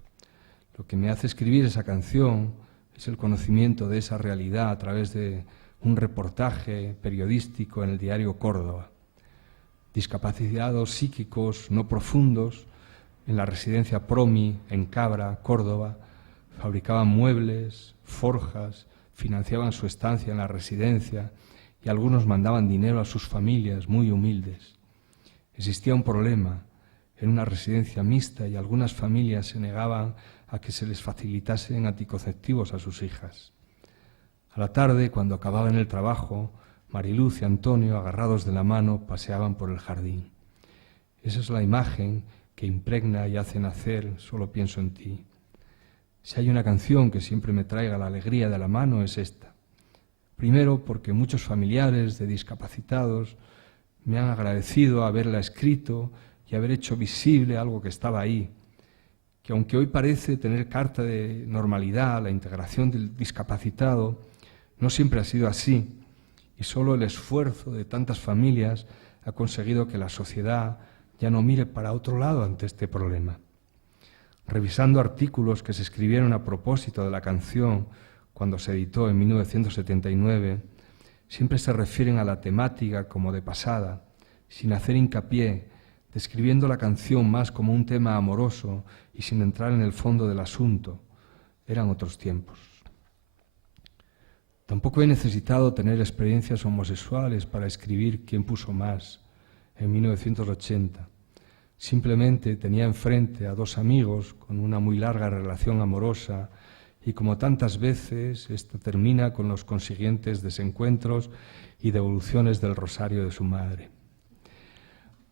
Lo que me hace escribir esa canción es el conocimiento de esa realidad a través de un reportaje periodístico en el diario Córdoba. Discapacitados psíquicos no profundos en la residencia Promi, en Cabra, Córdoba, fabricaban muebles, forjas, financiaban su estancia en la residencia y algunos mandaban dinero a sus familias muy humildes. Existía un problema en una residencia mixta y algunas familias se negaban a que se les facilitasen anticonceptivos a sus hijas. A la tarde, cuando acababan el trabajo, Mariluz y Antonio, agarrados de la mano, paseaban por el jardín. Esa es la imagen que impregna y hace nacer Solo pienso en ti. Si hay una canción que siempre me traiga la alegría de la mano, es esta. Primero, porque muchos familiares de discapacitados me han agradecido haberla escrito y haber hecho visible algo que estaba ahí, que aunque hoy parece tener carta de normalidad, la integración del discapacitado, no siempre ha sido así, y solo el esfuerzo de tantas familias ha conseguido que la sociedad ya no mire para otro lado ante este problema. Revisando artículos que se escribieron a propósito de la canción cuando se editó en 1979, siempre se refieren a la temática como de pasada, sin hacer hincapié, describiendo la canción más como un tema amoroso y sin entrar en el fondo del asunto. Eran otros tiempos. Tampoco he necesitado tener experiencias homosexuales para escribir Quién puso más, en 1980. Simplemente tenía enfrente a dos amigos con una muy larga relación amorosa y como tantas veces, esta termina con los consiguientes desencuentros y devoluciones del rosario de su madre.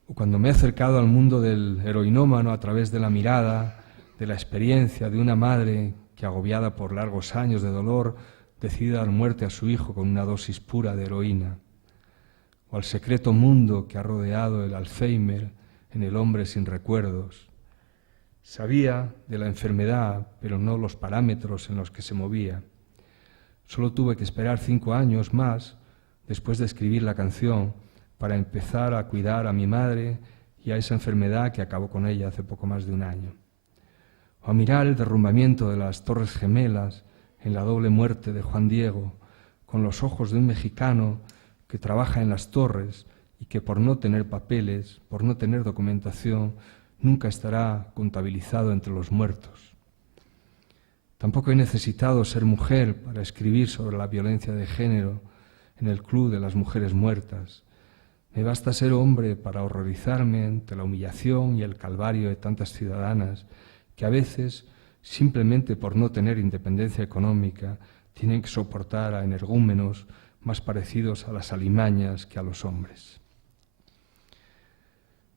O cuando me he acercado al mundo del heroinómano a través de la mirada, de la experiencia de una madre que, agobiada por largos años de dolor, decide dar muerte a su hijo con una dosis pura de heroína. O al secreto mundo que ha rodeado el Alzheimer en el hombre sin recuerdos. Sabía de la enfermedad, pero no los parámetros en los que se movía. Solo tuve que esperar 5 años más, después de escribir la canción, para empezar a cuidar a mi madre y a esa enfermedad que acabó con ella hace poco más de 1 año. O a mirar el derrumbamiento de las Torres Gemelas en la doble muerte de Juan Diego, con los ojos de un mexicano que trabaja en las torres y que por no tener papeles, por no tener documentación, nunca estará contabilizado entre los muertos. Tampoco he necesitado ser mujer para escribir sobre la violencia de género en el Club de las Mujeres Muertas. Me basta ser hombre para horrorizarme ante la humillación y el calvario de tantas ciudadanas que a veces, simplemente por no tener independencia económica, tienen que soportar a energúmenos más parecidos a las alimañas que a los hombres.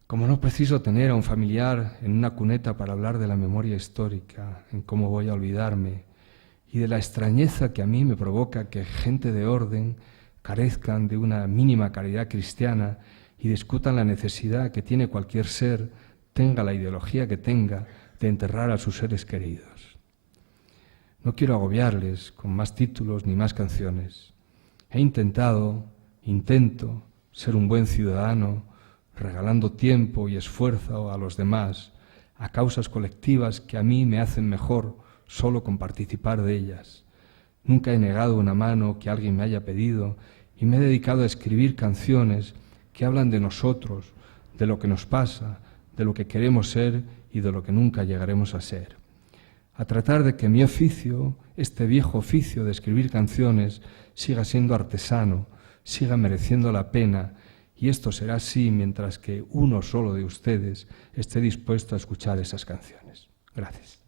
Como no preciso tener a un familiar en una cuneta para hablar de la memoria histórica, en cómo voy a olvidarme, y de la extrañeza que a mí me provoca que gente de orden carezcan de una mínima caridad cristiana y discutan la necesidad que tiene cualquier ser, tenga la ideología que tenga, de enterrar a sus seres queridos. No quiero agobiarles con más títulos ni más canciones. Intento ser un buen ciudadano, regalando tiempo y esfuerzo a los demás, a causas colectivas que a mí me hacen mejor solo con participar de ellas. Nunca he negado una mano que alguien me haya pedido y me he dedicado a escribir canciones que hablan de nosotros, de lo que nos pasa, de lo que queremos ser y de lo que nunca llegaremos a ser. A tratar de que mi oficio, este viejo oficio de escribir canciones, siga siendo artesano, siga mereciendo la pena, y esto será así mientras que uno solo de ustedes esté dispuesto a escuchar esas canciones. Gracias.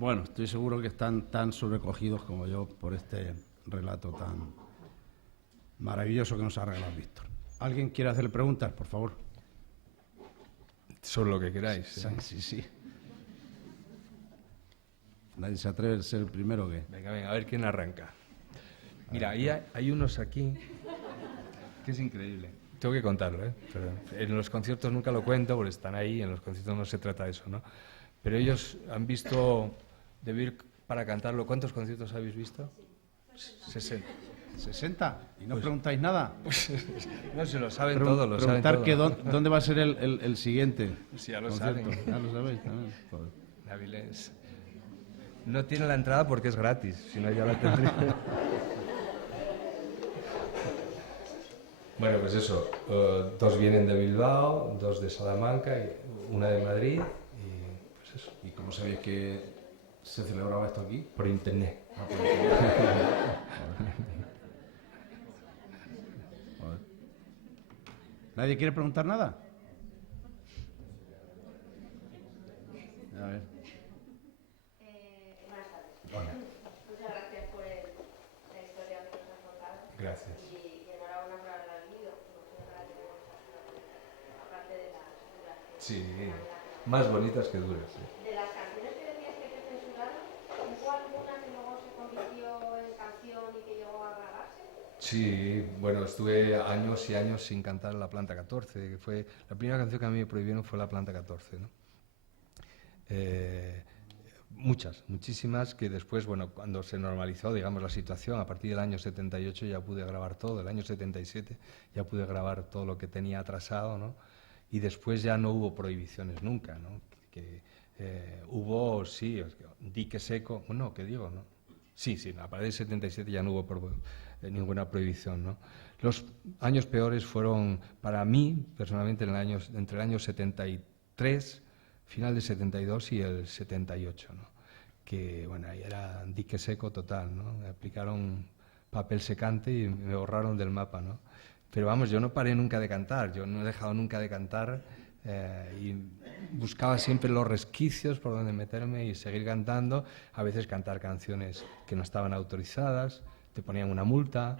Bueno, estoy seguro que están tan sobrecogidos como yo por este relato tan maravilloso que nos ha regalado Víctor. ¿Alguien quiere hacerle preguntas, por favor? Sobre lo que queráis. Sí. Nadie se atreve a ser el primero que... Venga, a ver quién arranca. Mira, ahí hay unos aquí que es increíble. Tengo que contarlo, ¿eh? Pero en los conciertos nunca lo cuento porque están ahí, en los conciertos no se trata de eso, ¿no? Pero ellos han visto de Birk para cantarlo. ¿Cuántos conciertos habéis visto? 60. ¿60? ¿Y no preguntáis nada? No, se lo saben todos, lo saben todos. Preguntar que dónde va a ser el siguiente. Sí, ya lo concierto. saben. Ya lo sabéis también. Joder. Navilés. No tiene la entrada porque es gratis, si no ya la tendría. Bueno, pues eso. 2 vienen de Bilbao, 2 de Salamanca y una de Madrid. Y pues eso. ¿Y cómo sabéis que se celebraba esto aquí? Por internet. Joder. ¿Nadie quiere preguntar nada? A ver. Buenas tardes. Hola. Muchas gracias por la historia que nos has contado. Gracias. Y enhorabuena por haberla vivido. Aparte de las Sí, más bonitas que duras. Sí. de las canciones que decías que te censuraron, ¿hubo alguna que luego se convirtió en canción y que llegó a grabarse? Sí, bueno, estuve años y años sin cantar La Planta 14, que fue la primera canción que a mí me prohibieron fue La Planta 14, ¿no? Muchísimas que después, bueno, cuando se normalizó, digamos, la situación, a partir del año 78 ya pude grabar todo, el año 77 ya pude grabar todo lo que tenía atrasado, ¿no? Y después ya no hubo prohibiciones nunca, ¿no? Hubo, sí, dique seco, no, ¿qué digo, no? Sí, a partir del 77 ya no hubo ninguna prohibición, ¿no? Los años peores fueron, para mí, personalmente, entre el año 73, final del 72 y el 78, ¿no? Que, bueno, ahí era dique seco total, ¿no? Me aplicaron papel secante y me borraron del mapa, ¿no? Pero vamos, yo no paré nunca de cantar, yo no he dejado nunca de cantar y buscaba siempre los resquicios por donde meterme y seguir cantando, a veces cantar canciones que no estaban autorizadas, te ponían una multa,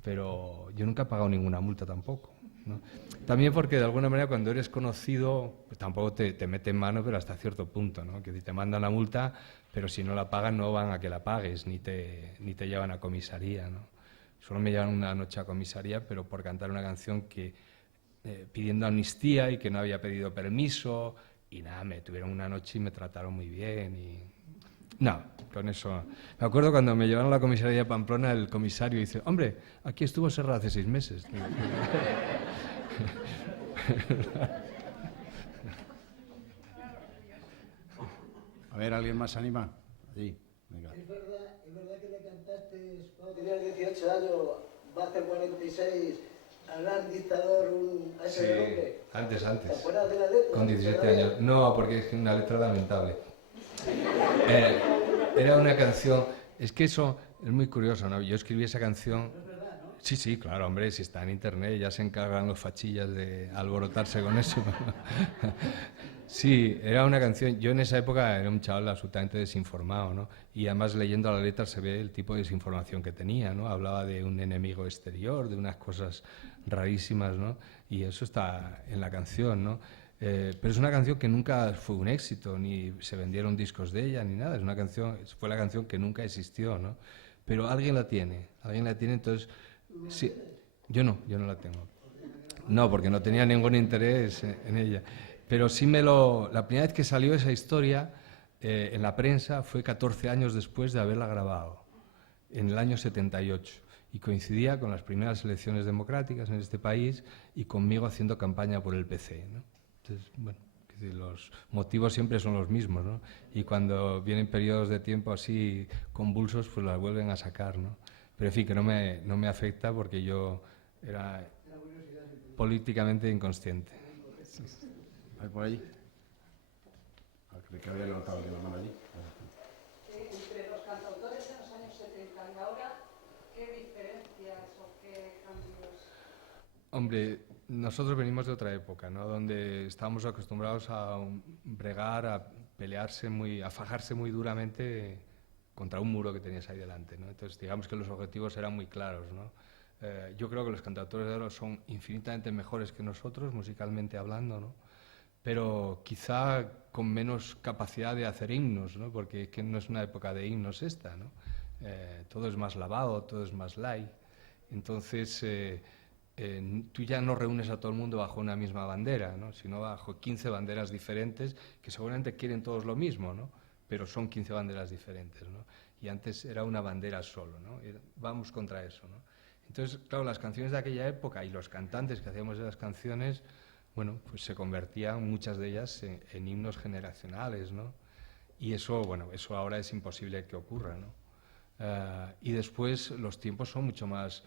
pero yo nunca he pagado ninguna multa tampoco, ¿no? También porque de alguna manera cuando eres conocido, pues tampoco te meten mano, pero hasta cierto punto, ¿no? Que te mandan la multa, pero si no la pagan no van a que la pagues, ni te llevan a comisaría, ¿no? Solo me llevan una noche a comisaría, pero por cantar una canción que pidiendo amnistía y que no había pedido permiso, y nada, me tuvieron una noche y me trataron muy bien y... No, con eso... Me acuerdo cuando me llevaron a la comisaría de Pamplona, el comisario dice, hombre, aquí estuvo Serra hace 6 meses. A ver, ¿alguien más anima? Allí, venga. Es verdad que le cantaste cuando tenías 18 años, va a hacer 46, al gran dictador a ese hombre? Antes. ¿Te acuerdas de la letra? Con 17 años. No, porque es una letra lamentable. Era una canción... Es que eso es muy curioso, ¿no? Yo escribí esa canción... Es verdad, ¿no? Sí, claro, hombre, si está en internet ya se encargan los fachillas de alborotarse con eso. Sí, era una canción... Yo en esa época era un chaval absolutamente desinformado, ¿no? Y además leyendo la letra se ve el tipo de desinformación que tenía, ¿no? Hablaba de un enemigo exterior, de unas cosas rarísimas, ¿no? Y eso está en la canción, ¿no? Pero es una canción que nunca fue un éxito, ni se vendieron discos de ella, ni nada. Es una canción, fue la canción que nunca existió, ¿no? Pero alguien la tiene, entonces... Sí, yo no la tengo. No, porque no tenía ningún interés en ella. Pero sí la primera vez que salió esa historia en la prensa fue 14 años después de haberla grabado, en el año 78. Y coincidía con las primeras elecciones democráticas en este país y conmigo haciendo campaña por el PC, ¿no? Entonces, bueno, los motivos siempre son los mismos, ¿no? Y cuando vienen periodos de tiempo así convulsos, pues las vuelven a sacar, ¿no? Pero en fin, que no me afecta porque yo era políticamente inconsciente. ¿Hay por allí? Creí que había levantado la mano allí. Entre los cantautores de los años 70 y ahora, ¿qué diferencias o qué cambios? Hombre, nosotros venimos de otra época, ¿no? Donde estábamos acostumbrados a bregar, a pelearse a fajarse muy duramente contra un muro que tenías ahí delante, ¿no? Entonces, digamos que los objetivos eran muy claros, ¿no? Yo creo que los cantautores de ahora son infinitamente mejores que nosotros, musicalmente hablando, ¿no? Pero quizá con menos capacidad de hacer himnos, ¿no? Porque es que no es una época de himnos esta, ¿no? Todo es más lavado, todo es más light. Entonces, tú ya no reúnes a todo el mundo bajo una misma bandera, ¿no? Sino bajo 15 banderas diferentes que seguramente quieren todos lo mismo, ¿no? Pero son 15 banderas diferentes, ¿no? Y antes era una bandera solo, ¿no? Vamos contra eso, ¿no? Entonces, claro, las canciones de aquella época y los cantantes que hacíamos esas canciones, bueno, pues se convertían muchas de ellas en himnos generacionales, ¿no? Y eso, bueno, eso ahora es imposible que ocurra, ¿no? Y después los tiempos son mucho más,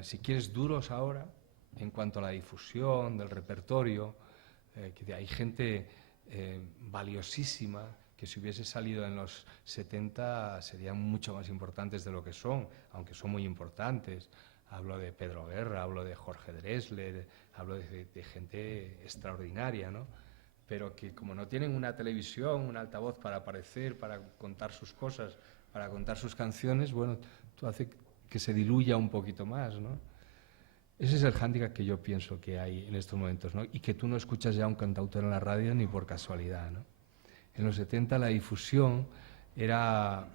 si quieres, duros ahora en cuanto a la difusión del repertorio, que hay gente valiosísima que si hubiese salido en los 70 serían mucho más importantes de lo que son, aunque son muy importantes. Hablo de Pedro Guerra, hablo de Jorge Drexler, hablo de gente extraordinaria, ¿no? Pero que como no tienen una televisión, un altavoz para aparecer, para contar sus cosas, para contar sus canciones, bueno, tú hace que se diluya un poquito más, ¿no? Ese es el hándicap que yo pienso que hay en estos momentos, ¿no? Y que tú no escuchas ya a un cantautor en la radio ni por casualidad, ¿no? En los 70 la difusión era...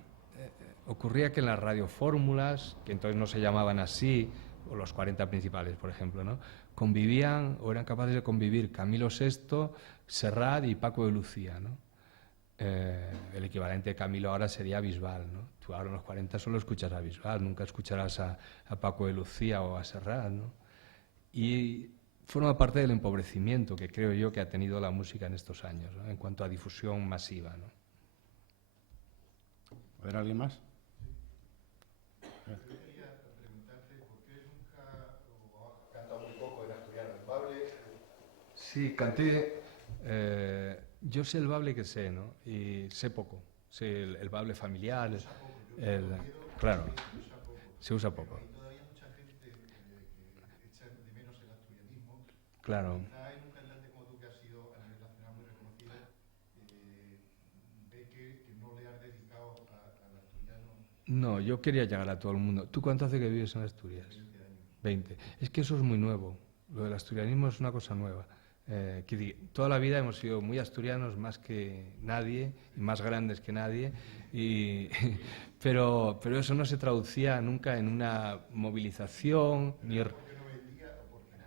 ocurría que en las radiofórmulas, que entonces no se llamaban así, o los 40 principales, por ejemplo, ¿no? Convivían o eran capaces de convivir Camilo VI, Serrat y Paco de Lucía, ¿no? El equivalente de Camilo ahora sería Bisbal, ¿no? Tú ahora en los 40 solo escuchas a Bisbal, nunca escucharás a Paco de Lucía o a Serrat, ¿no? Y forma parte del empobrecimiento que creo yo que ha tenido la música en estos años, ¿no? En cuanto a difusión masiva, ¿no? ¿A ver, alguien más? Yo quería preguntarte por qué nunca, o has cantado muy poco en asturiano, el bable. Sí, canté. Yo sé el bable que sé, ¿no? Y sé poco. Sé el bable familiar. Claro, se usa poco. Hay todavía mucha gente que echa de menos el asturianismo. Claro. Quizá hay un cantante como tú que ha sido a nivel nacional muy reconocido, ve que no le has dedicado al asturiano. No, yo quería llegar a todo el mundo. ¿Tú cuánto hace que vives en Asturias? 20 años. 20. Es que eso es muy nuevo. Lo del asturianismo es una cosa nueva. Toda la vida hemos sido muy asturianos, más que nadie, y más grandes que nadie, pero eso no se traducía nunca en una movilización.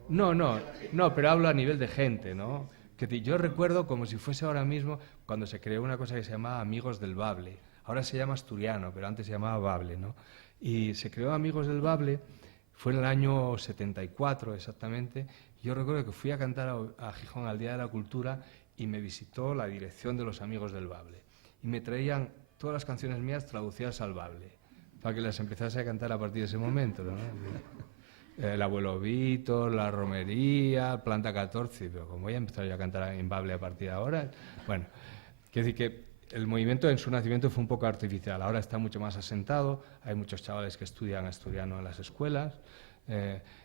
No, pero hablo a nivel de gente, ¿no? Yo recuerdo como si fuese ahora mismo cuando se creó una cosa que se llamaba Amigos del Bable. Ahora se llama Asturiano, pero antes se llamaba Bable, ¿no? Y se creó Amigos del Bable, fue en el año 74 exactamente. Yo recuerdo que fui a cantar a Gijón al Día de la Cultura y me visitó la dirección de los Amigos del Bable. Y me traían todas las canciones mías traducidas al bable, para que las empezase a cantar a partir de ese momento, ¿no? el abuelo Víctor, la romería, Planta 14, pero como voy a empezar yo a cantar en Bable a partir de ahora, bueno, quiero decir que el movimiento en su nacimiento fue un poco artificial, ahora está mucho más asentado, hay muchos chavales que estudian asturiano en las escuelas,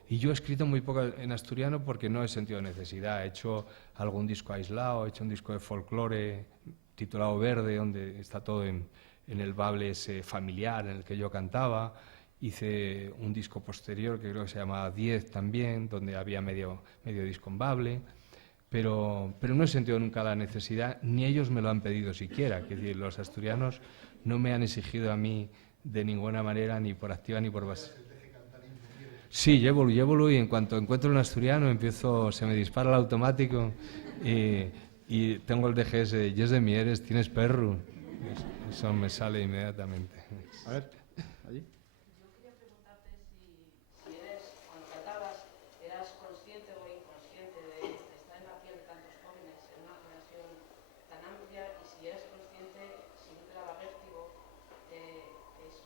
y yo he escrito muy poco en asturiano porque no he sentido necesidad, he hecho algún disco aislado, he hecho un disco de folclore titulado Verde, donde está todo en el bable ese familiar en el que yo cantaba. Hice un disco posterior que creo que se llamaba 10 también, donde había medio disco en bable, pero no he sentido nunca la necesidad, ni ellos me lo han pedido siquiera. Es decir, los asturianos no me han exigido a mí de ninguna manera, ni por activa ni por pasiva. Sí, llévolo y en cuanto encuentro un asturiano se me dispara el automático y tengo el DGS, yes de Mieres, tienes perro. Eso me sale inmediatamente. A ver, allí. Yo quería preguntarte si eres, cuando cantabas, eras consciente o inconsciente de estar en la piel de tantos jóvenes en una generación tan amplia y si eres consciente, si no te daba vértigo, eso,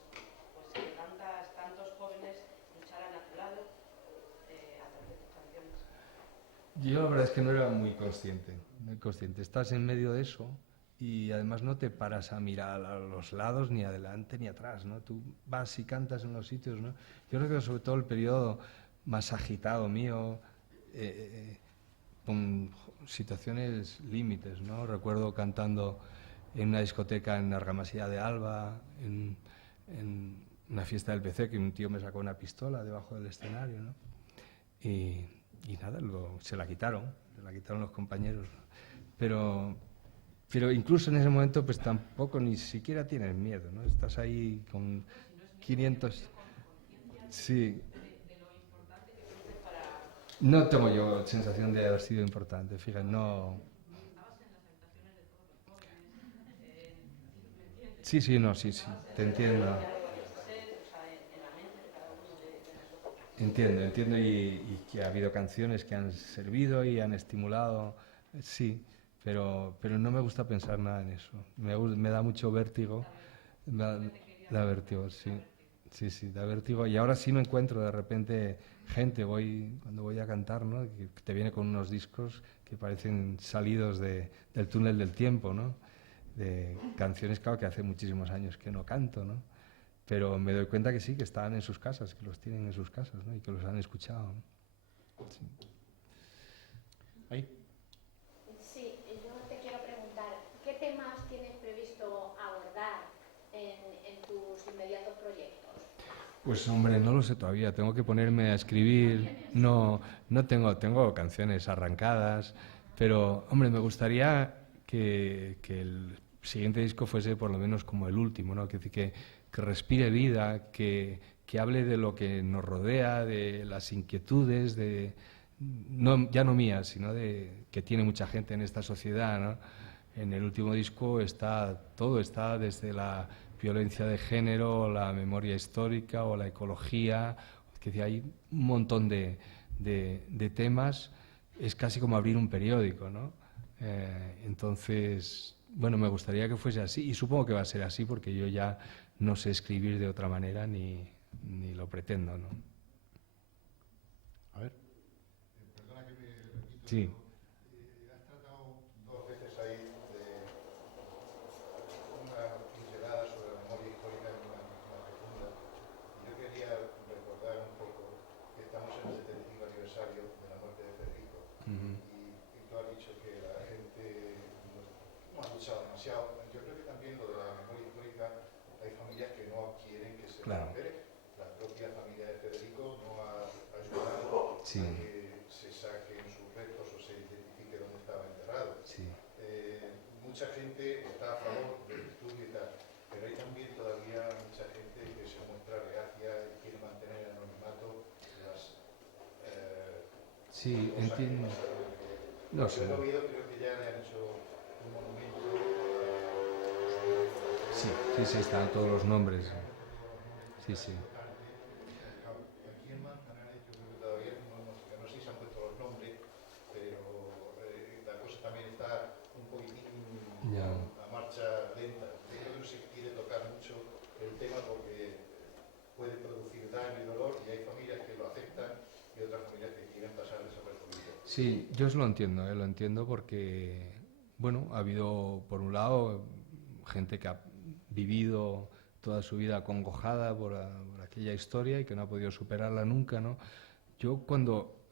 pues que tantos jóvenes lucharan a tu lado a través de tus canciones. Yo la verdad es que no era muy consciente. Estás en medio de eso y además no te paras a mirar a los lados, ni adelante ni atrás, ¿no? Tú vas y cantas en los sitios, ¿no? Yo creo que sobre todo el periodo más agitado mío, con situaciones límites, ¿no? Recuerdo cantando en una discoteca en Argamasilla de Alba, en una fiesta del PC, que un tío me sacó una pistola debajo del escenario, ¿no? Y nada, se la quitaron los compañeros. Pero incluso en ese momento pues tampoco ni siquiera tienes miedo, ¿no? Estás ahí con 500... Sí. No tengo yo sensación de haber sido importante, fíjate, no... Sí, no, sí, te entiendo. Entiendo y que ha habido canciones que han servido y han estimulado, sí, pero no me gusta pensar nada en eso. Me da mucho vértigo, da vértigo, sí, da vértigo. Y ahora sí me encuentro de repente gente, cuando voy a cantar, ¿no? Que te viene con unos discos que parecen salidos del túnel del tiempo, ¿no? De canciones, claro, que hace muchísimos años que no canto, ¿no? Pero me doy cuenta que sí, que están en sus casas, que los tienen en sus casas, ¿no? Y que los han escuchado, ¿no? Sí. Ahí. Sí, yo te quiero preguntar, ¿qué temas tienes previsto abordar en tus inmediatos proyectos? Pues hombre, no lo sé todavía, tengo que ponerme a escribir, no tengo canciones arrancadas, pero hombre, me gustaría que el siguiente disco fuese por lo menos como el último, ¿no? Que respire vida, que hable de lo que nos rodea, de las inquietudes, ya no mías, sino que tiene mucha gente en esta sociedad, ¿no? En el último disco todo está desde la violencia de género, la memoria histórica o la ecología, que hay un montón de temas, es casi como abrir un periódico, ¿no? Entonces, bueno, me gustaría que fuese así y supongo que va a ser así porque yo ya no sé escribir de otra manera ni lo pretendo, ¿no? A ver. Perdona que me repito. Sí. Has tratado dos veces ahí de una pincelada sobre la memoria histórica en una profunda. Y yo quería recordar un poco que estamos en el 75 aniversario de la muerte de Federico. Y tú has dicho que la gente no ha luchado demasiado. Yo creo que también lo de la memoria histórica, hay familias que no quieren que se recupere. La propia familia de Federico no ha ayudado a que se saquen sus restos o se identifique dónde estaba enterrado. Sí. Mucha gente está a favor del estudio y tal, pero hay también todavía mucha gente que se muestra reacia y quiere mantener el anonimato las sí, cosas entiendo. que No sé. Yo he oído, creo que ya le han hecho un monumento. Sí, están todos los nombres. Sí. Aquí en Manzanares yo creo que todavía no sé si se han puesto los nombres, pero la cosa también está un poquitín a marcha lenta. Yo creo que no se quiere tocar mucho el tema porque puede producir daño y dolor y hay familias que lo aceptan Sí, yo lo entiendo porque, bueno, ha habido, por un lado, gente que ha vivido toda su vida acongojada por aquella historia y que no ha podido superarla nunca, ¿no? Yo cuando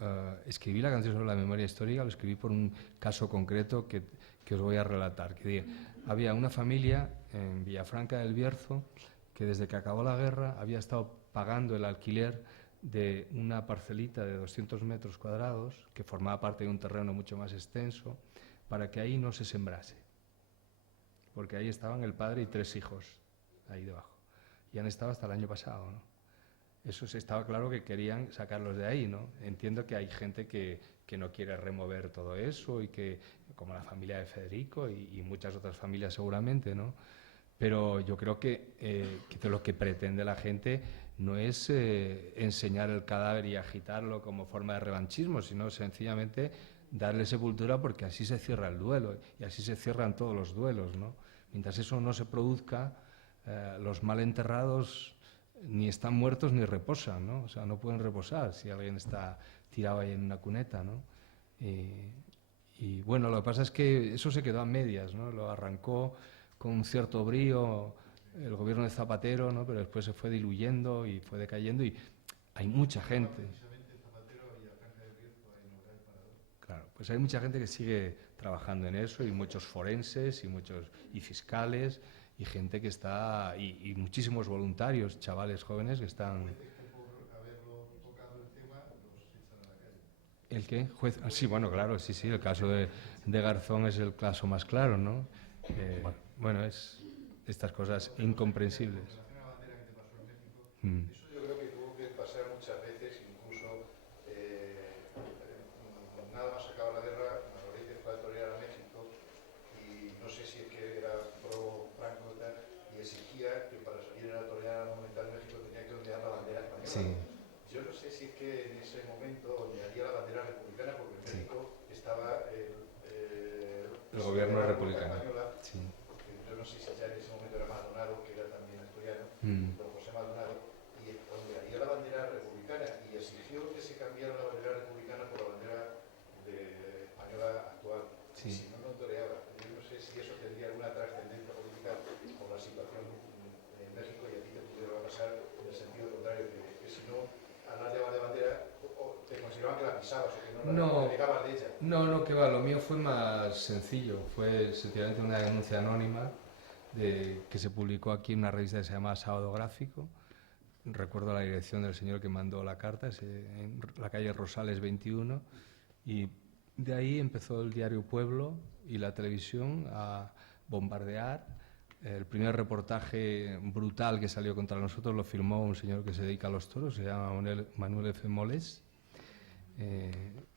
escribí la canción sobre la memoria histórica lo escribí por un caso concreto que os voy a relatar. Había una familia en Villafranca del Bierzo que desde que acabó la guerra había estado pagando el alquiler de una parcelita de 200 metros cuadrados que formaba parte de un terreno mucho más extenso para que ahí no se sembrase, porque ahí estaban el padre y 3 hijos ahí debajo y han estado hasta el año pasado, ¿no? Eso sí, estaba claro que querían sacarlos de ahí, ¿no? Entiendo que hay gente que no quiere remover todo eso y que, como la familia de Federico y muchas otras familias seguramente, ¿no? Pero yo creo que lo que pretende la gente no es enseñar el cadáver y agitarlo como forma de revanchismo, sino sencillamente darle sepultura, porque así se cierra el duelo y así se cierran todos los duelos, ¿no? Mientras eso no se produzca, los mal enterrados ni están muertos ni reposan, ¿no? O sea, no pueden reposar si alguien está tirado ahí en una cuneta, ¿no? Y bueno, lo que pasa es que eso se quedó a medias, ¿no? Lo arrancó con un cierto brío el gobierno de Zapatero, ¿no? Pero después se fue diluyendo y fue decayendo y hay mucha gente. Claro, pues hay mucha gente que sigue trabajando en eso y muchos forenses y fiscales y gente que está y muchísimos voluntarios, chavales jóvenes que están. ¿El qué? ¿Juez? Ah, sí, bueno, claro, sí, el caso de Garzón es el caso más claro, ¿no? Bueno, es estas cosas incomprensibles. Eso yo creo que tuvo que pasar muchas veces, incluso nada más acaba la guerra, Manolete fue a torear a México y no sé si es que era pro Franco y tal, y exigía que para salir a torear a Monumental México tenía que ondear la bandera española. Sí. Yo no sé si es que en ese momento ondearía la bandera republicana, porque en México estaba el gobierno republicano. Española, sí. Yo no sé si ya en ese momento era Maldonado, que era también asturiano, don José Maldonado, y ondearía la bandera republicana y exigió que se cambiara la bandera republicana por la bandera española actual. Sí. Si no, no toreaba. Yo no sé si eso tendría alguna trascendencia política por la situación en México y a ti te pudiera pasar en el sentido contrario, que si no hablar de bandera te consideraban que la pisabas o que no renegabas de ella. No, que va, lo mío fue más sencillo, fue sencillamente una denuncia anónima que se publicó aquí en una revista que se llama Sábado Gráfico. Recuerdo la dirección del señor que mandó la carta, en la calle Rosales 21, y de ahí empezó el diario Pueblo y la televisión a bombardear. El primer reportaje brutal que salió contra nosotros lo filmó un señor que se dedica a los toros, se llama Manuel F. Moles,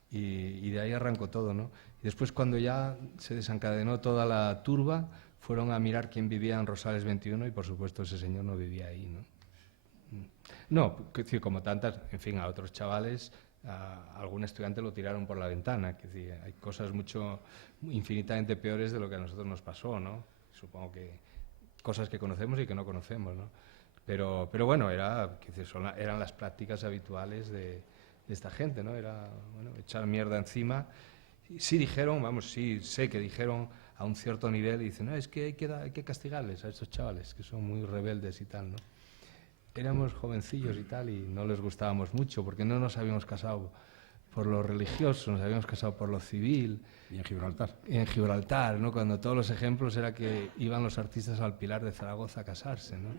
y de ahí arrancó todo, ¿no? Y después, cuando ya se desencadenó toda la turba, fueron a mirar quién vivía en Rosales 21 y, por supuesto, ese señor no vivía ahí, ¿no? No, como tantas, en fin, a otros chavales, a algún estudiante lo tiraron por la ventana, hay cosas infinitamente peores de lo que a nosotros nos pasó, ¿no? Supongo que cosas que conocemos y que no conocemos, ¿no? Pero bueno, eran las prácticas habituales de esta gente, ¿no? Era, bueno, echar mierda encima. Sí dijeron, sí sé que dijeron a un cierto nivel y dicen, no, es que hay que castigarles a estos chavales que son muy rebeldes y tal, ¿no? Éramos jovencillos y tal y no les gustábamos mucho porque no nos habíamos casado por lo religioso, nos habíamos casado por lo civil. Y en Gibraltar. En Gibraltar, ¿no? Cuando todos los ejemplos era que iban los artistas al Pilar de Zaragoza a casarse, ¿no?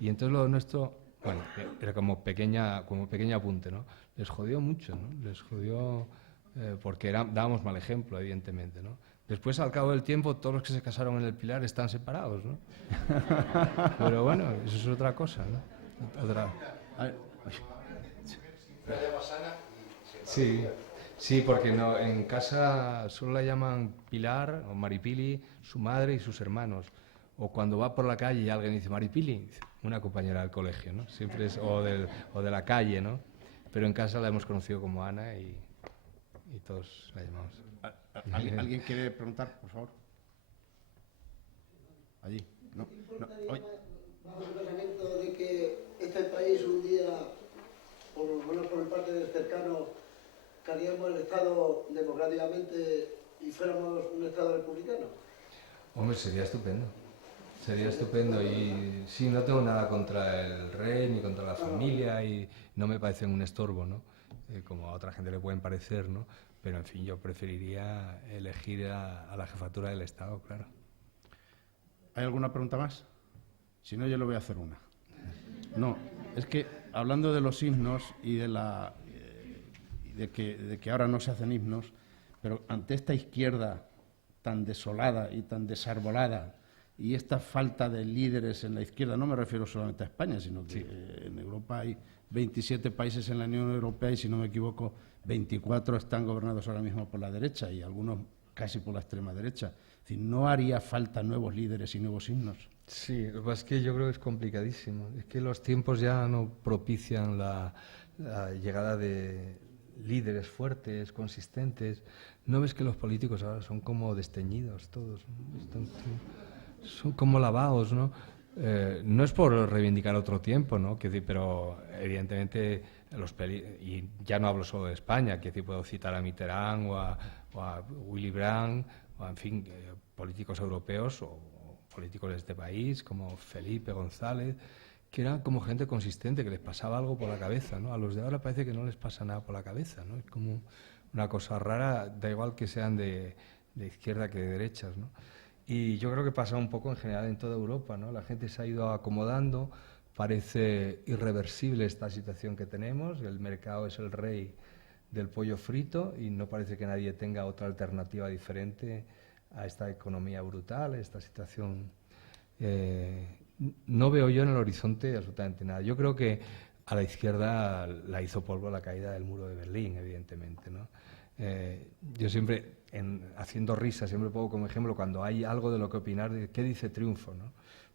Y entonces lo nuestro, bueno, era como pequeño apunte, ¿no? Les jodió mucho, ¿no? Les jodió porque dábamos mal ejemplo, evidentemente, ¿no? Después, al cabo del tiempo, todos los que se casaron en el Pilar están separados, ¿no? Pero bueno, eso es otra cosa, ¿no? Sí, porque no, en casa solo la llaman Pilar o Maripili, su madre y sus hermanos. O cuando va por la calle y alguien dice Maripili, una compañera del colegio, ¿no? Siempre es o de la calle, ¿no? Pero en casa la hemos conocido como Ana y todos la llamamos. ¿Alguien quiere preguntar, por favor? Allí. No. Hoy. Bajo el pensamiento de que este país un día, por lo menos por el parte del cercano, quería estableciéramos el Estado democráticamente y fuéramos un Estado republicano? Hombre, sería estupendo. Sería estupendo y sí, no tengo nada contra el rey ni contra la familia y no me parecen un estorbo, ¿no? Como a otra gente le pueden parecer, ¿no? Pero en fin, yo preferiría elegir a la jefatura del Estado, claro. ¿Hay alguna pregunta más? Si no, yo le voy a hacer una. No, es que hablando de los himnos y de que ahora no se hacen himnos, pero ante esta izquierda tan desolada y tan desarbolada y esta falta de líderes en la izquierda, no me refiero solamente a España, sino que en Europa hay 27 países en la Unión Europea y, si no me equivoco, 24 están gobernados ahora mismo por la derecha y algunos casi por la extrema derecha. Es decir, ¿no haría falta nuevos líderes y nuevos himnos? Sí, lo que pasa es que yo creo que es complicadísimo. Es que los tiempos ya no propician la llegada de líderes fuertes, consistentes. ¿No ves que los políticos ahora son como desteñidos todos, ¿no? Son como lavados, ¿no? No es por reivindicar otro tiempo, ¿no? Pero evidentemente y ya no hablo solo de España, puedo citar a Mitterrand o a Willy Brandt, o en fin, políticos europeos o políticos de este país como Felipe González, que eran como gente consistente, que les pasaba algo por la cabeza, ¿no? A los de ahora parece que no les pasa nada por la cabeza, ¿no? Es como una cosa rara, da igual que sean de izquierda que de derechas, ¿no? Y yo creo que pasa un poco en general en toda Europa, ¿no? La gente se ha ido acomodando, parece irreversible esta situación que tenemos, el mercado es el rey del pollo frito y no parece que nadie tenga otra alternativa diferente a esta economía brutal, a esta situación. No veo yo en el horizonte absolutamente nada. Yo creo que a la izquierda la hizo polvo la caída del muro de Berlín, evidentemente, ¿no? Yo siempre, haciendo risa, siempre pongo como ejemplo cuando hay algo de lo que opinar, ¿qué dice Triunfo, ¿no?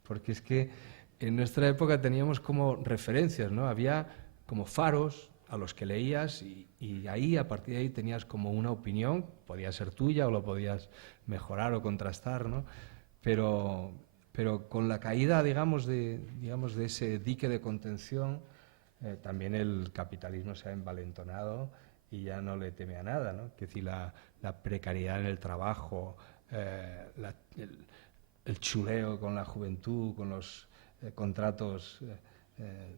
Porque es que en nuestra época teníamos como referencias, ¿no? Había como faros a los que leías y ahí, a partir de ahí, tenías como una opinión, podía ser tuya o lo podías mejorar o contrastar, ¿no? Pero con la caída, digamos de ese dique de contención, también el capitalismo se ha envalentonado y ya no le teme a nada, ¿no? Es decir, la precariedad en el trabajo, el chuleo con la juventud, con los contratos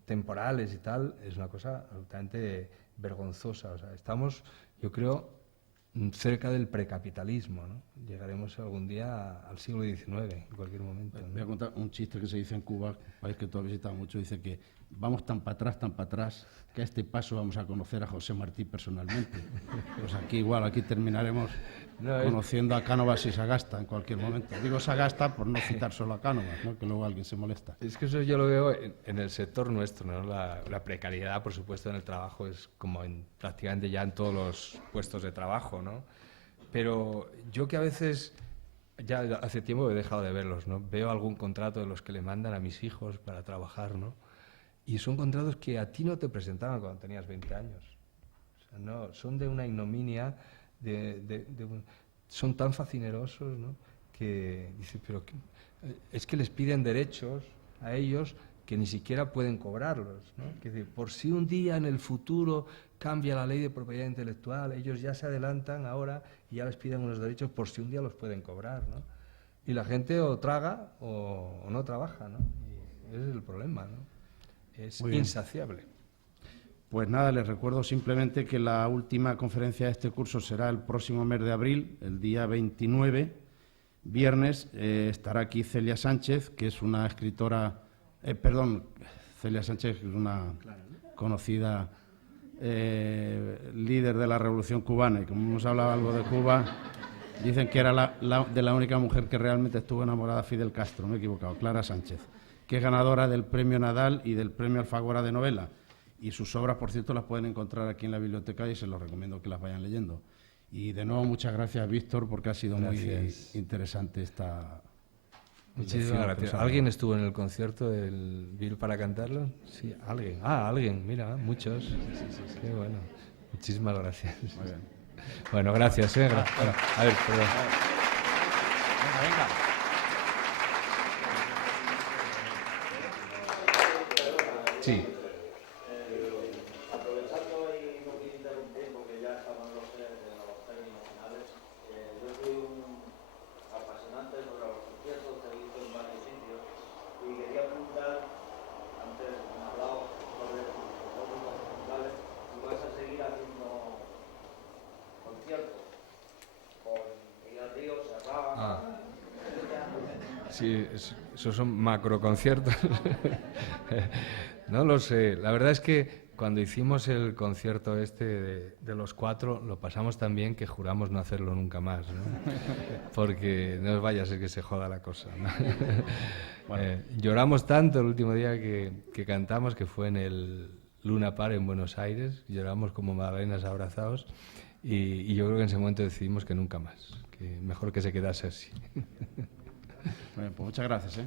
temporales y tal, es una cosa absolutamente vergonzosa. O sea, estamos, yo creo, cerca del precapitalismo, ¿no? Llegaremos algún día al siglo XIX, en cualquier momento, ¿no? Voy a contar un chiste que se dice en Cuba, país que tú has visitado mucho, dice que vamos tan para atrás, que a este paso vamos a conocer a José Martí personalmente. Pues aquí igual, aquí terminaremos conociendo a Cánovas y Sagasta en cualquier momento. Digo Sagasta por no citar solo a Cánovas, ¿no? Que luego alguien se molesta. Es que eso yo lo veo en el sector nuestro, ¿no? La precariedad, por supuesto, en el trabajo es como prácticamente ya en todos los puestos de trabajo, ¿no? Pero yo que a veces, ya hace tiempo he dejado de verlos, ¿no? Veo algún contrato de los que le mandan a mis hijos para trabajar, ¿no? Y son contratos que a ti no te presentaban cuando tenías 20 años. O sea, no, son de una ignominia, son tan fascinerosos, ¿no? Que dice, pero es que les piden derechos a ellos que ni siquiera pueden cobrarlos, ¿no? Que por si un día en el futuro cambia la ley de propiedad intelectual, ellos ya se adelantan ahora y ya les piden unos derechos por si un día los pueden cobrar, ¿no? Y la gente o traga o no trabaja, ¿no? Y ese es el problema, ¿no? Es insaciable. Pues nada, les recuerdo simplemente que la última conferencia de este curso será el próximo mes de abril, el día 29, viernes. Estará aquí Celia Sánchez, que es una escritora, Celia Sánchez, que es una conocida líder de la Revolución Cubana, y como hemos hablado algo de Cuba, dicen que era la única mujer que realmente estuvo enamorada de Fidel Castro, me he equivocado, Clara Sánchez, que es ganadora del Premio Nadal y del Premio Alfagora de novela. Y sus obras, por cierto, las pueden encontrar aquí en la biblioteca y se los recomiendo que las vayan leyendo. Y de nuevo, muchas gracias, Víctor, porque ha sido muy interesante esta... Muchísimas gracias. ¿Alguien estuvo en el concierto del Bill para cantarlo? Sí, alguien. Alguien, mira, muchos. Sí. Qué bueno. Muchísimas gracias. Muy bien. Bueno, gracias. Bueno, a ver, perdón. Venga. Sí. Aprovechando y no quiero interrumpir porque ya estaban los Sí, esos son macroconciertos. No lo sé. La verdad es que cuando hicimos el concierto este de los 4, lo pasamos tan bien que juramos no hacerlo nunca más, ¿no? Porque no vaya a ser que se joda la cosa, ¿no? Bueno. Lloramos tanto el último día que cantamos, que fue en el Luna Park en Buenos Aires. Lloramos como magdalenas abrazados y yo creo que en ese momento decidimos que nunca más, que mejor que se quedase así. Bueno, pues muchas gracias, ¿eh?